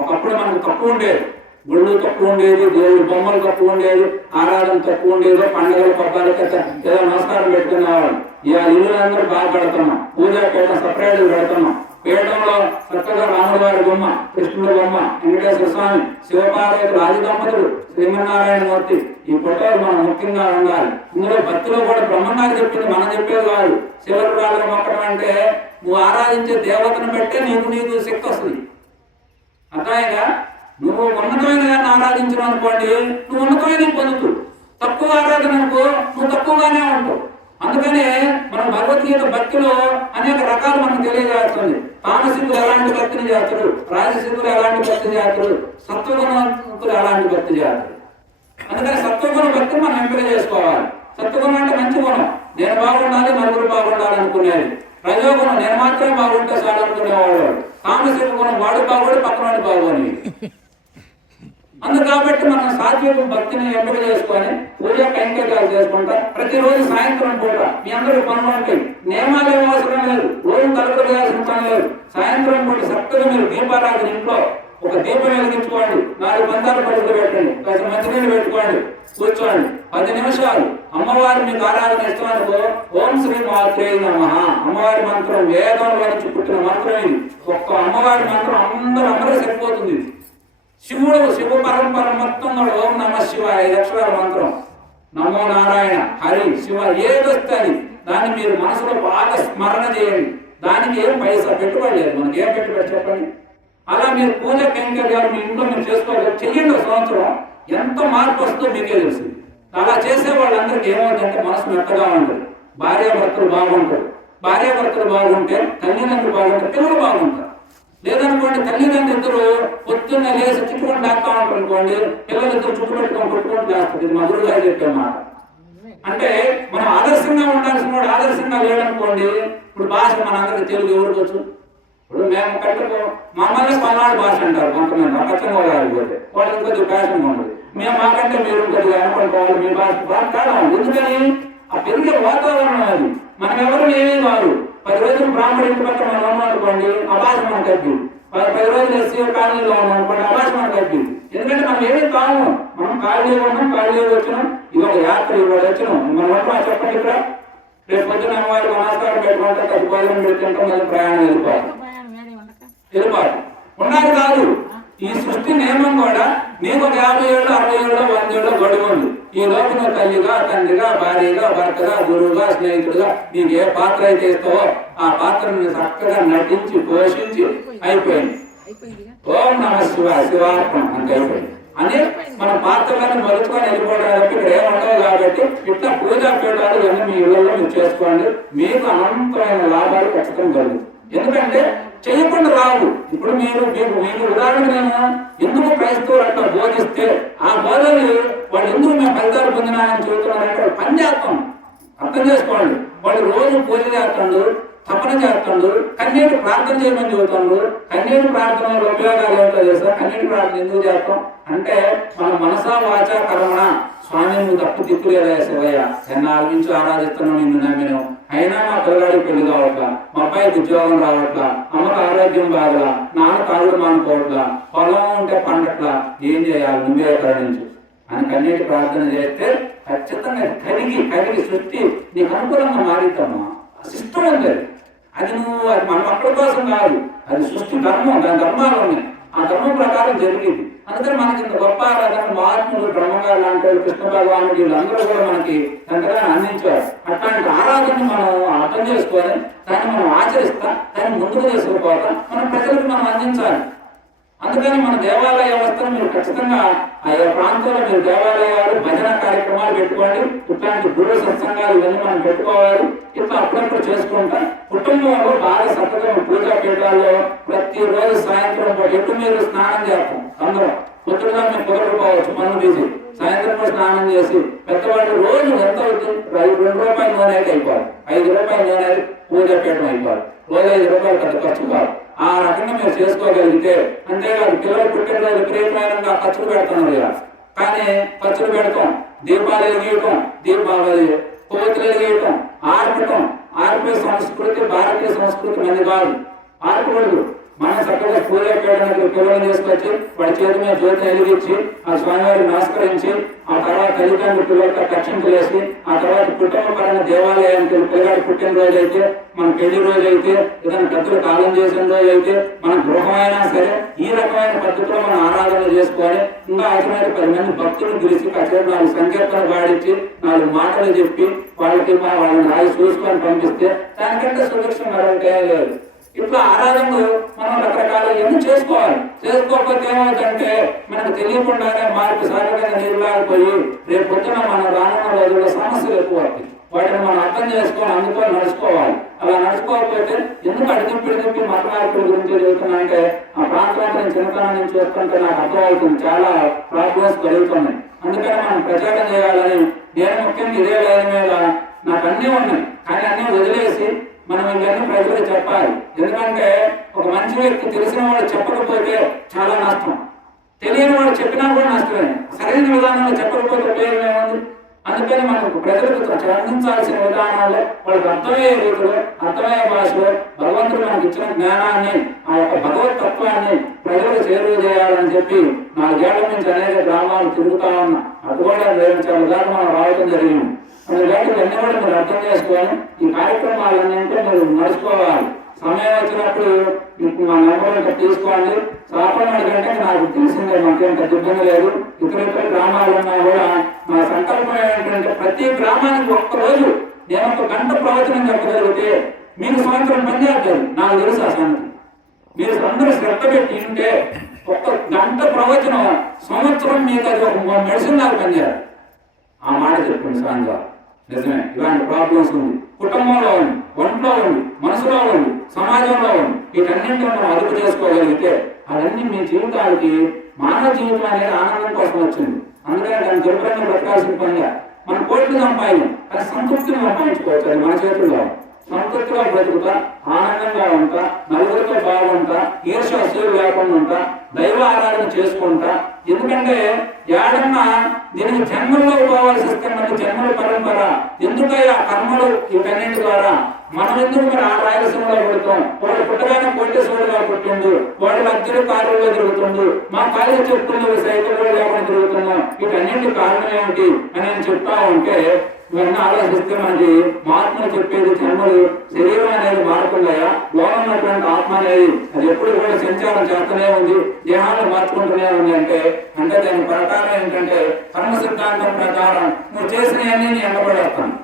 ఒకప్పుడు మనకు తక్కువ ఉండేది, గుళ్ళు తక్కువ ఉండేది, దేవుడి బొమ్మలు తక్కువ ఉండేది, ఆరాధన తక్కువ ఉండేది, పండుగలు పబ్బాలకి ఏదో నమస్కారం పెట్టుకునేవాళ్ళు. ఇవాళ ఇల్లులందరూ బాగా పెడుతున్నాం, పూజా పీఠం సపరేట్ పెడుతున్నాం. పీఠంలో చక్కగా రాముడి వారి బొమ్మ, కృష్ణుడి బొమ్మ, వెంకటేశ్వర స్వామి, శివపార్వతులు, ఆది దంపతులు, శ్రీమన్నారాయణ మూర్తి, ఈ ఫోటోలు మనం ముఖ్యంగా ఉండాలి. ఇందులో భక్తిలో కూడా బ్రహ్మంగారు చెప్పింది, మనం చెప్పేది కాదు. శివరాలు మొక్కడం అంటే నువ్వు ఆరాధించే దేవతను బట్టే నీకు శక్తి వస్తుంది. అర్థమైనా? నువ్వు ఉన్నతమైన దాన్ని ఆరాధించడం అనుకోండి, నువ్వు ఉన్నతమైన పొందుతూ. తక్కువ ఆరాధన అనుకో, నువ్వు తక్కువగానే ఉంటావు. అందుకనే మన భగవద్గీత భక్తిలో అనేక రకాలు మనకు తెలియజేస్తుంది. తామసిద్ధులు ఎలాంటి భక్తిని చేస్తారు, రాజసిద్ధులు ఎలాంటి భక్తి చేస్తారు, సత్వగుణవంతులు ఎలాంటి భక్తి చేస్తారు. అందుకని సత్వగుణ భక్తిని మనం ఎంపిక చేసుకోవాలి. సత్వగుణం అంటే మంచి గుణం, నేను బాగుండాలి, నలుగురు బాగుండాలి అనుకునేది. రజోగుణం, నేను మాత్రమే బాగుంటే చాలు అనుకునేవాడు. తామసిక గుణం, వాడు బాగోడు, పక్కన వాడు బాగోని. అందు కాబట్టి మనం సాత్విక భక్తిని ఎంపిక చేసుకొని పూజ కైంకర్యాలు చేసుకుంటా ప్రతిరోజు సాయంత్రం పూట మీ అందరూ పనులు ఉంటాయి, నియమాలు ఏం అవసరం లేదు, రోజు తలుపులు వేయాల్సిన పని లేదు. సాయంత్రం పూట చక్కగా మీరు దీపారాధన ఇంట్లో ఒక దీపం వెలిగించుకోండి, 4 బంధాలు పడుకులు పెట్టండి, కాస్త మంచినీళ్ళు పెట్టుకోండి, కూర్చోండి 10 నిమిషాలు. అమ్మవారి మీకు ఆరాధన ఇష్టమనుకో ఓం శ్రీ మాత్రే నమః అమ్మవారి మంత్రం వేదంలో నుంచి పుట్టిన మంత్రం ఇది. ఒక్క అమ్మవారి మంత్రం అందరూ సరిపోతుంది. శివ పరంపర మొత్తం కూడా ఓం నమ శివాయ 5 అక్షరాల మంత్రం, నమో నారాయణ హరి శివ ఏదొస్తుంది దాన్ని మీరు మనసులో బాగా స్మరణ చేయండి. దానికి ఏం పైసా పెట్టుబడి లేదు, మనకి ఏం పెట్టుబడి చెప్పండి. అలా మీరు పూజ కైంకర్యాలు మీ ఇంట్లో మీరు చేసుకోవాలి, చెయ్యండి. సంవత్సరం ఎంత మార్పు వస్తుందో మీకే తెలుసు. అలా చేసే వాళ్ళందరికీ ఏమవుతుందంటే మనసు మెత్తగా ఉంటుంది, భార్యాభర్తలు బాగుంటారు. భార్యాభర్తలు బాగుంటే తల్లిదండ్రులు బాగుంటారు, పిల్లలు బాగుంటారు. లేదనుకోండి తల్లిదండ్రులు ఇద్దరు పొద్దున్న లేసి చుట్టుకొని లేస్తా ఉంటారు అనుకోండి, పిల్లలు ఇద్దరు చుట్టు పెట్టుకొని కొట్టుకొని లేస్తారు. ఇది మధురుగా చెప్పే మాట. అంటే మనం ఆదర్శంగా ఉండాల్సిన వాడు ఆదర్శంగా లేడనుకోండి. ఇప్పుడు భాష మనందరికీ తెలుగు ఎవరికి వచ్చు? ఇప్పుడు మేము కట్టుకో మమ్మల్ని పల్నాడు భాష అంటారు కొంతమంది, పచ్చంగా పోతే వాళ్ళకి కొద్దిగా ఫ్యాషన్ ఉండదు. మేము మాకంటే మీరు కొద్దిగా అనుకుంటారు మీ భాష కాదు. ఎందుకని ఆ పెరిగే వాతావరణం అది. మనం ఎవరు ఏమీ కాదు. 10 రోజులు బ్రాహ్మణ ఇంటి పక్కన మనం ఉన్నాం అనుకోండి, ఆ భాష మనం తగ్గింది. 10 రోజులు ఎస్సీ కాలనీలో ఉన్నాం అనుకోండి, ఆ భాష మనం తగ్గింది. ఎందుకంటే మనం ఏమీ కాము, మనం ఖాళీగా ఉన్నాం, ఖాళీగా వచ్చినాం. ఇది ఒక యాత్ర, ఇవాళ వచ్చినాం. మనం చెప్పండి ఇక్కడ రేపు పొద్దున అమ్మవారికి నమస్కారం పెట్టుకుంటే తగ్గి భోజనం పెట్టుకుంటాం, మళ్ళీ ప్రయాణం వెళ్ళిపోతాం. ఉన్నది కాదు. ఈ సృష్టి నియమం కూడా నీకు ఒక 50 ఏళ్ళు 60 ఏళ్ళు 100 ఏళ్ళు గడువు ఉంది. ఈ లోపు నువ్వు తల్లిగా తండ్రిగా భార్యగా భర్తగా గురువుగా స్నేహితుడుగా నీకు ఏ పాత్ర అయితే ఇస్తావో ఆ పాత్రను చక్కగా నటించి పోషించి అయిపోయింది. ఓం నమ శివాయ శివార్పణ అంత అయిపోయింది అని మన పాత్రలను మలుచుకొని వెళ్ళిపోవడానికి ఇక్కడ ఏముండవు. కాబట్టి ఇట్లా పూజా పీఠాలు ఇవన్నీ మీ ఇళ్లలో మీరు చేసుకోండి, మీకు అనంతమైన లాభాలు ఖచ్చితంగా కలుగు. ఎందుకంటే చేయకుండా రావు. ఇప్పుడు మీకు ఉదాహరణ నేను ఎందుకు క్రైస్తవులు అట్లా బోధిస్తే ఆ బోధనలు వాళ్ళు ఎందుకు మేము ఫలితాలు పొందినామని చెబుతున్నారంటే వాళ్ళు పని చేస్తాం. అర్థం చేసుకోండి. వాళ్ళు రోజు పూజ చేస్తాడు, తపన చేస్తాడు, కన్నీటి ప్రార్థన చేయమని చెబుతాడు. కన్నీటి ప్రార్థన ఉపయోగాలు ఏమిటో చేస్తాం. కన్నీటి ప్రార్థన ఎందుకు చేస్తాం అంటే మన మనసా వాచ కర్మణ స్వామి నువ్వు తప్పు దిక్కులేదా శివయ్య, ఎన్నాళ్ళ నుంచి ఆరాధిస్తున్నావు, నిన్ను నమ్మినావు, అయినా మా పిల్లగాడికి పెళ్లి కావట్లా, మా అబ్బాయికి ఉద్యోగం రావట్లా, అమ్మకు ఆరోగ్యం బాగలా, నాన్న కాళ్ళు మానుకోవట్లా, పొలం ఉంటే పండట్లా, ఏం చేయాలి నువ్వే కరుణించు అని కన్నీటి ప్రార్థన చేస్తే ఖచ్చితంగా కడిగి సృష్టి నీకు అనుకూలంగా మారిద్దామా. సిస్టం ఉంది అది అది మన మక్కల కోసం కాదు, అది సృష్టి ధర్మం, దాని ధర్మాలు ఉన్నాయి. ఆ ధర్మం ప్రకారం జరిగింది. అందుకని మనకి ఇంత గొప్ప ఆరాధన మహాత్ములు బ్రహ్మగారు లాంటి కృష్ణ భగవాను వీళ్ళందరూ కూడా మనకి ఎంతగానో అందించారు. అట్లాంటి ఆరాధన మనం అర్థం చేసుకొని దాన్ని మనం ఆచరిస్తా, దాన్ని ముందుకు తీసుకుపోతాం, మన ప్రజలకు మనం అందించాలి. అందుకని మన దేవాలయ వ్యవస్థను మీరు ఖచ్చితంగా ఆయా ప్రాంతంలో మీరు దేవాలయాలు భజన కార్యక్రమాలు పెట్టుకోండి. ఇట్లాంటి గురు సత్సంగాలు ఇవన్నీ మనం పెట్టుకోవాలి. ఇట్లా అప్పుడప్పుడు చేసుకుంటాం. కుటుంబంలో బాగా చక్కగా పూజా పీఠాల్లో ప్రతిరోజు సాయంత్రం ఎటు మీరు స్నానం చేస్తాం. అందరం పొద్దుగా మేము కుదరకపోవచ్చు, పనులు తీసి సాయంత్రం స్నానం చేసి పెద్దవాళ్ళు రోజు ఎంత అవుతుంది, 2 రూపాయల నూనె అయితే అయిపోవాలి, 5 రూపాయల నూనె పూజా పీఠం అయిపోవాలి. రోజు 5 రూపాయలు పెద్ద ఖర్చు కాదు. ఆ రకంగా మీరు చేసుకోగలిగితే అంతేకాదు. పిల్లలు పుట్టినరోజు విపరీతమైనంగా ఖర్చులు పెడుతున్నారు కదా, కానీ ఖర్చులు పెడతాం, దీపాలు వెలిగేయటం, కొవ్వొత్తులు వెలిగేయటం, ఆర్పే సంస్కృతి భారతీయ సంస్కృతి మంది కాదు. ఆర్పకూడదు. మనం చక్కగా పూజ చేయడానికి పిల్లలు తీసుకొచ్చి వాడి చేతి మీద జ్యోతి వెలిగించి ఆ స్వామివారికి నమస్కరించి ఆ తర్వాత తల్లిదండ్రులు పిల్లలతో రక్షించలు వేసి ఆ తర్వాత కుటుంబపరంగా దేవాలయానికి పిల్లగాడి పుట్టినరోజు అయితే, మన పెళ్లి రోజు అయితే, ఏదైనా పెద్దలు కాలం చేసిన రోజు అయితే, మన గృహమైనా సరే ఈ రకమైన పద్ధతిలో మనం ఆరాధన చేసుకొని ఇంకా అవసరమైన 10 మంది భక్తులు పిలిచి కాసేపు 4 సంకీర్తనలు పాడించి 4 మాటలు చెప్పి వాళ్ళని రాయి చూసుకొని పంపిస్తే దానికంటే సురక్ష మరొకటే లేదు. ఇట్లా ఆరాధనలు మనం రకరకాల ఎన్ని చేసుకోవాలి. చేసుకోకపోతే ఏమవుతుందంటే మనకు తెలియకుండానే మార్పు సాగగా నీరులాగిపోయి రేపు పొద్దున మనం రానున్న రోజుల్లో సమస్యలు ఎక్కువ అవుతాయి. వాటిని మనం అర్థం చేసుకొని అందుకొని నడుచుకోవాలి. అలా నడుచుకోకపోతే ఎందుకు అడిగిప్పి మత మార్పుల గురించి చెబుతున్నా ఆ ప్రాంతాన్ని నేను చిన్నతనం నుంచి వస్తుంటే నాకు అర్థం అవుతుంది, చాలా ప్రాబ్లమ్స్ కలుగుతున్నాయి. అందుకని మనం ప్రచారం చేయాలని నేను ముఖ్యంగా ఇదే లైన్ మీద నాకు అన్నీ ఉన్నాయి, కానీ అన్నీ వదిలేసి మనం ఇవన్నీ ప్రజలకు చెప్పాలి. ఎందుకంటే ఒక మంచి వ్యక్తి తెలిసిన వాడు చెప్పకపోతే చాలా నష్టం. తెలియని వాడు చెప్పినా కూడా నష్టమే. సరైన విధానంలో చెప్పకపోతే ఉపయోగం ఏముంది? అందుకని మనకు ప్రజలకు అందించాల్సిన విధానాల్లో వాళ్ళకి అర్థమయ్యే రీతిలో, అర్థమయ్యే భాషలో భగవంతుడు మనకి ఇచ్చిన జ్ఞానాన్ని, ఆ యొక్క భగవత్ తత్వాన్ని ప్రజలకు చేరువ చేయాలని చెప్పి 4 ఏళ్ల నుంచి అనేక గ్రామాలు తిరుగుతా ఉన్నా. అటు కూడా చాలా ఉదాహరణ మనం రావడం జరిగింది. అందుకని ఇవన్నీ కూడా మీరు అర్థం చేసుకొని ఈ కార్యక్రమాలన్నింటిలో మీరు నడుచుకోవాలి. సమయం వచ్చినప్పుడు మా నెంబర్ తీసుకోండి. సాపనాడు కంటే నాకు తెలిసిందే, మాకేంత ఇబ్బంది లేదు. ఇతర గ్రామాలున్నా కూడా మా సంకల్పం ఏంటంటే ప్రతి గ్రామానికి ఒక్కరోజు నేను 1 గంట ప్రవచనం చెప్పగలిగితే మీకు సంవత్సరం పని చేస్తారు. నాకు తెలుసు ఆ సంగతి. మీరు అందరూ శ్రద్ధ పెట్టి ఉంటే 1 గంట ప్రవచనం సంవత్సరం మీకు అది ఒక మెడిసిన్ నాకు పనిచేయాలి. ఆ మాట చెప్పింది సాయంత్రం. నిజమే, ఇలాంటి ప్రాబ్లమ్స్ ఉంది. కుటుంబంలో ఉంది, ఒంట్లో ఉంది, మనసులో ఉంది, సమాజంలో ఉంది. వీటన్నింటినీ మనం అదుపు చేసుకోగలిగితే అవన్నీ మీ జీవితాలకి, మానవ జీవితం అనేది ఆనందం కోసం వచ్చింది. అందుకని దాన్ని దొరకడం బ్రతకాల్సిన పనిగా మనం కోట్లు సంపాదించాం, కానీ సంతృప్తిని సంపాదించుకోవచ్చు. అది మన చేతుల్లో. సంతృప్తిగా బ్రతుకుతా, ఆనందంగా ఉంటా, నలుగురితో బాగుంటా, ఈర్ష అసూలు లేకుండా ఉంటా, దైవ ఆరాధన చేసుకుంటా. ఎందుకంటే ఏడన్నా దీనికి జన్మల్లో పోవాల్సి వస్తే మనకి జన్మల పరంపర ఎందుకయ్యా కర్మలు వీటన్నింటి ద్వారా మనం ఎందుకు మరి ఆ రాయలసీమలో పుడతాం? వాడు పుట్టగానే కోటేశ్వరుడుగా పుట్టిండు, వాడు లగ్జరీ కారులో తిరుగుతుండు, మా కాలేజీ చెప్పులు సైకిల్లో లేకుండా తిరుగుతున్నాం. వీటన్నింటి కారణం ఏమిటి అని నేను చెప్తా ఉంటే ఇవన్నీ ఆలోచిస్తే మనకి మహాత్మలు చెప్పేది జన్మలు శరీరం అనేది మారుతున్నాయా, లోపల ఉన్నటువంటి ఆత్మ అనేది అది ఎప్పుడు కూడా సంచారం చేస్తూనే ఉంది, దేహాన్ని మార్చుకుంటూనే ఉంది. అంటే దాని ప్రకారం ఏంటంటే కర్మ సిద్ధాంతం ప్రకారం నువ్వు చేసినవన్నీ నేను ఎండబడేస్తాను.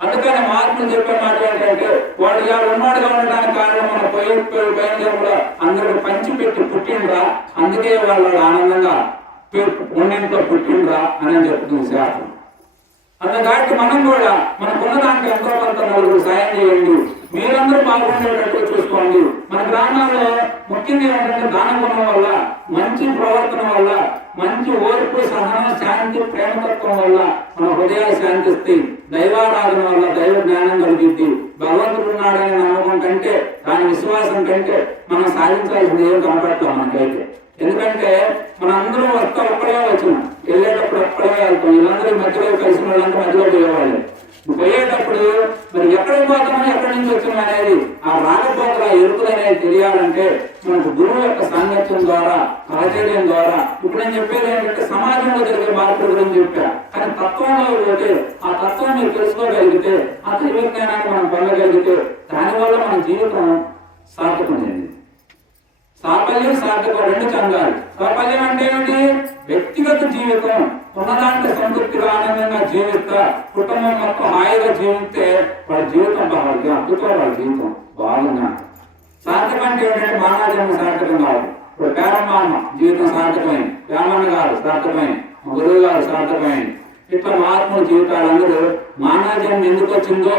అందుకని మహాత్ములు చెప్పే మాట ఏంటంటే వాడు ఇలా ఉన్నాడుగా ఉండడానికి కారణం మన పైన కూడా అందరికి పంచి పెట్టి పుట్టిండ్రా, అందుకే వాళ్ళు ఆనందంగా పుణ్యంతో పుట్టిండ్రా అని చెప్తుంది శాస్త్రం. అందుకాటి మనం కూడా మనకున్న దానికి ఎంతో కొంత నలుగురు సాయం చేయండి. మీరందరూ బాగుండేటట్టు చూసుకోండి. మన గ్రామాల్లో ముఖ్యంగా ఏంటంటే దాన గుణం వల్ల, మంచి ప్రవర్తన వల్ల, మంచి ఓర్పు, సహనం, శాంతి, ప్రేమతత్వం వల్ల మన హృదయాలు శాంతిస్తాయి. దైవారాధన వల్ల దైవ జ్ఞానం కలిగిద్ది. భగవంతుడు ఉన్నాడని నమ్మకం కంటే, దాని విశ్వాసం కంటే మనం సాధించాల్సింది ఏం కనపడతాం మనకైతే. ఎందుకంటే మన అందరూ వస్తా ఒక్కడే వచ్చినాం, వెళ్ళేటప్పుడు ఒక్కడే వెళ్తాం. వీళ్ళందరూ మధ్యలో కలిసిన వాళ్ళంతా మధ్యలో పోయేవాళ్ళు. పోయేటప్పుడు మరి ఎక్కడికి పోతామో ఎక్కడి నుంచి వచ్చినాం అనేది ఆ రాకపోకల ఎరుకులు అనేది తెలియాలంటే మనకు గురువు యొక్క సాంగత్యం ద్వారా, సహచర్యం ద్వారా. ఇప్పుడు నేను చెప్పేది ఏంటంటే సమాజంలో జరిగే మార్పుల గురించి చెప్పా, కానీ తత్వంలో పోతే ఆ తత్వం మీరు తెలుసుకోగలిగితే, ఆ దైవ జ్ఞానాన్ని మనం పొందగలిగితే దానివల్ల మన జీవితం సార్థకమైంది. సాఫల్యం, సార్థకం 2 చందాలు. సాఫల్యం అంటే ఏమిటి? వ్యక్తిగత జీవితం ఉన్నదాంట్లో సంతృప్తిగా ఆనందంగా జీవిస్తా, కుటుంబం మొత్తం హాయిగా జీవిస్తే వాళ్ళ జీవితం బాగా అద్భుతం, వాళ్ళ జీవితం బాగున్నా. సార్థకం అంటే ఏంటంటే మానవ సార్థకం కాదు. ఇప్పుడు పేరమ్మ జీవితం సార్థకమైంది, రామన్న గారు సార్థకమైంది, గురువు గారు సార్థకమైంది. ఇట్లా మహాత్ముల జీవితాలందరూ మానవ జన్మ ఎందుకు వచ్చిందో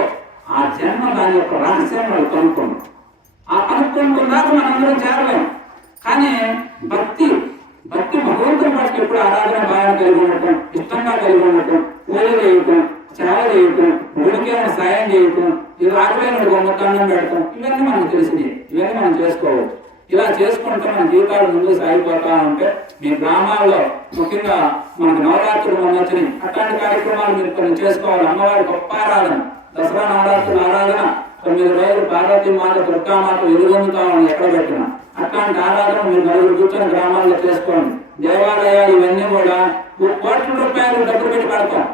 ఆ జన్మ దాని యొక్క రహస్యం వాళ్ళు కనుక్కోండి. ఆ కనుక్కుంటున్నాక మనందరం చేరలేము. కానీ భక్తి భగవంతుని పట్ల ఎప్పుడు ఆరాధన భావన కలిగి ఉండటం, ఇష్టంగా కలిగి ఉండటం, పూజ చేయటం, సేవ చేయటం, గుడికేమైనా సాయం చేయటం, ఇది ఆకలైన గొమ్మతాన్ని పెడతాం, ఇవన్నీ మనకు తెలిసినవి. ఇవన్నీ మనం చేసుకోవచ్చు. ఇలా చేసుకుంటే మన జీవితాలు ముందుకు సాగిపోతా ఉంటే మీ గ్రామాల్లో ముఖ్యంగా మనకు నవరాత్రులు వచ్చినాయి, అట్లాంటి కార్యక్రమాలు మీరు కొన్ని చేసుకోవాలి. అమ్మవారి గొప్ప ఆరాధన, దసరా నవరాత్రుల ఆరాధన 9 రోజులు పార్వతీ మాత, దుర్గామాత ఎదుగుతా ఉంది ఎక్కడ పెట్టినా. అట్లాంటి ఆరాధన మీరు నలుగురు కూర్చొని గ్రామాల్లో చేసుకోండి. దేవాలయాలు ఇవన్నీ కూడా ₹1,00,000 డబ్బులు పెట్టి కడతాం.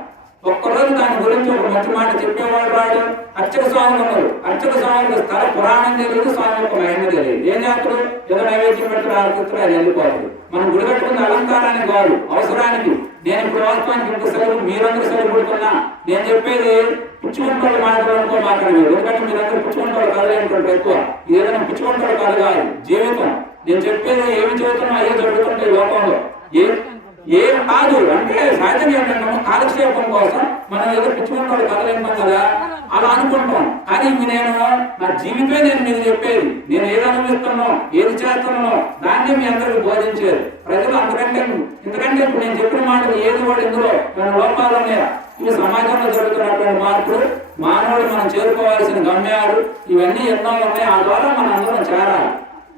ఒక్కరోజు దాని గురించి ఒక మంచి మాట చెప్పేవాడు రాడు. అర్చక స్వాములు ఉన్నారు, అర్చక స్వాములకు స్థల పురాణం తెలియదు, స్వామి యొక్క మహిమ తెలియదు. ఏం చేస్తారు? ఏదో నైవేద్యం పెట్టి ఆలోచిస్తారు, అది వెళ్ళిపోతుంది. మనం గుడి కట్టుకున్న అలంకారానికి కాదు, అవసరానికి. నేను ఇప్పుడు వాస్తవానికి ఇంత సెలవు, మీరందరూ సెలవు పెడుతున్నా. నేను చెప్పేది పిచ్చుకుంటాడు మాట్లాడుకో మాట్లాడలేదు. ఎందుకంటే మీరందరూ పిచ్చుకుంటాడు కథలు ఏంటంటే ఎక్కువ. ఏదైనా పిచ్చుకుంటాడు కథ కాదు, జీవితం. నేను చెప్పేది ఏమి చదువుతున్నా ఏ జరుగుతుంటాయి లోకంలో ఏం కాదు. అంటే సహజంగా ఏంటంటే కాలక్షేపం కోసం మనం ఏదో పిచ్చుకుంటాడు కథలు ఏంటాం కదా, అలా అనుకుంటాం. కానీ నేను నా జీవితమే నేను మీకు చెప్పేది. నేను ఏది అనుభవిస్తున్నానో, ఏది చేస్తున్నానో దాన్ని మీ అందరికీ బోధించేది. ప్రజలు ఎందుకంటే ఇప్పుడు నేను చెప్పిన మాటలు ఏది కూడా ఇందులో మన లోపాలు ఉన్నాయా? ఇవి సమాజంలో జరుగుతున్నటువంటి మార్పులు, మానవుడు మనం చేరుకోవాల్సిన గమ్యాలు, ఇవన్నీ ఎన్నో ఉన్నాయి. ఆ ద్వారా మనం అందరం చేరాలి.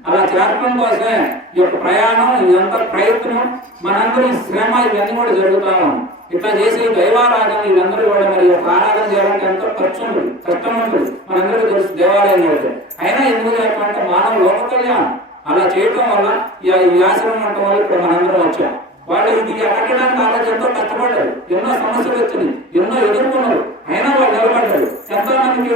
అలా చేరడం కోసమే ఈ యొక్క ప్రయాణం, ఇదంతా ప్రయత్నం, మనందరి శ్రమ ఇవన్నీ కూడా జరుగుతాము. ఇట్లా చేసే దైవారాధన వీళ్ళందరూ కూడా మరి ఒక ఆరాధన చేయాలంటే ఎంతో ఖర్చు ఉంటుంది, కష్టం ఉంటుంది. మనందరికీ తెలుసు దేవాలయం అయితే. అయినా ఎందుకు చేయాలంటే మానవ లోక కళ్యాణం అలా చేయటం వల్ల ఈ ఆశ్రమం ఉండటం వల్ల ఇప్పుడు మనందరం వచ్చాం. వాళ్ళు ఇది కట్టడానికి వాళ్ళకి ఎంతో కష్టపడ్డారు, ఎన్నో సమస్యలు వచ్చినాయి, ఎన్నో ఎదుర్కొన్నారు. అయినా వాళ్ళు నిలబడ్డారు. ఎంతో మందికి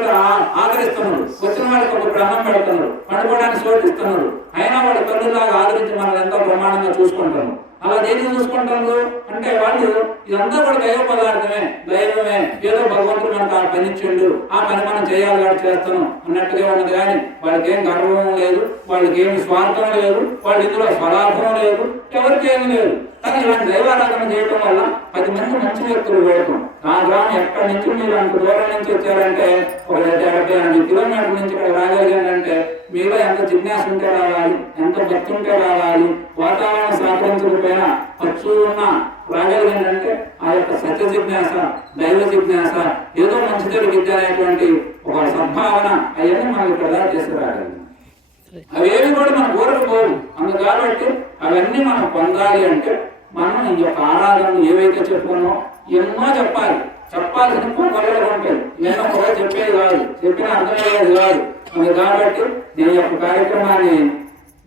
ఆదరిస్తున్నారు, వచ్చిన వాళ్ళకి ఒక బ్రహ్మం పెడుతున్నారు, పడుకోవడానికి చోటు ఇస్తున్నారు. అయినా వాళ్ళ తల్లిలాగా ఆదరించి మనల్ని ఎంతో ప్రమాణంగా చూసుకుంటారు. అలా దేనికి చూసుకుంటారు అంటే వాళ్ళు ఇదంతా కూడా దైవ పదార్థమే, దైవమే, ఏదో భగవంతుడు మనకు ఆ పని ఇచ్చిండు, ఆ పని మనం చేయాలి కాబట్టి చేస్తాను అన్నట్టుగా ఉన్నది. కానీ వాళ్ళకి ఏం గర్వం లేదు, వాళ్ళకి ఏమి స్వార్థం లేదు, వాళ్ళు ఇందులో స్వలాభం లేదు, ఎవరికి ఏమి లేదు. కానీ ఇలాంటి దైవారాధన చేయడం వల్ల 10 మంది మంచి వ్యక్తులు వేయటం. ఆ గ్రామం ఎక్కడి నుంచి మీరు అంత దూరం నుంచి వచ్చారంటే ఒక 70 కిలోమీటర్ల నుంచి ఇక్కడ రాగలిగారంటే మీలో ఎంత జిజ్ఞాస ఉంటే రావాలి, ఎంత భక్తి ఉంటే రావాలి. వాతావరణం సహకరించకపోయినా ఖర్చు ఉన్నా రాగలిగారంటే ఆ యొక్క సత్య జిజ్ఞాస, దైవ జిజ్ఞాస, ఏదో మంచి జరిగిద్ది అనేటువంటి ఒక సద్భావన అవన్నీ మనం ఇక్కడ తీసుకురాగలిగాం. అవేవి కూడా మన ఊరకు పోవు. అందుకు కాబట్టి అవన్నీ మనం పొందాలి అంటే మనం ఈ యొక్క ఆరాధనలు ఏవైతే చెప్పుకున్నామో ఎన్నో చెప్పాలి. చెప్పాల్సిన కొలలు ఉంటాయి, ఎన్నో కూడా చెప్పేది కాదు, చెప్పిన అర్థమయ్యేది కాదు. అందుకు కాబట్టి నేను యొక్క కార్యక్రమాన్ని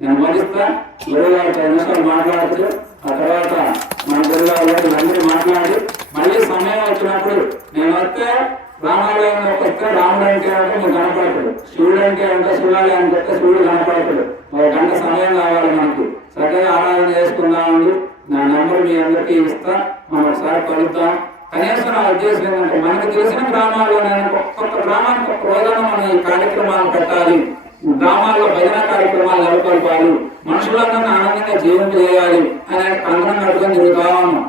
నేను వహిస్తా. గురుగారు 10 నిమిషాలు మాట్లాడుతూ ఆ తర్వాత మన గురుగారు అందరూ మాట్లాడి మళ్ళీ సమయం వచ్చినప్పుడు నేను వస్తే రామాలయంలోకి వస్తే రాముడు అంటే మీకు కనపడతాడు, శివుడు అంటే శివాలయానికి వస్తే శివుడు కనపడతాడు. 1 గంట సమయం కావాలి మనకు. చక్కగా ఆరాధన చేసుకుందామండి. నా నెంబర్ మీ అందరికీ ఇస్తా, మనం ఒకసారి కలుద్దాం. కనీసం నా ఉద్దేశం ఏంటంటే మనకు తెలిసిన గ్రామాల్లోనే ఒక్కొక్క గ్రామానికి ఒక రోజున మనం ఈ కార్యక్రమాలు పెట్టాలి. గ్రామాల్లో భజన కార్యక్రమాలు నెలకొల్పాలి, మనుషులందరినీ ఆనందంగా జీవింపజేయాలి అనే అందరం కట్టుకొని తిరుగుతా ఉన్నాం.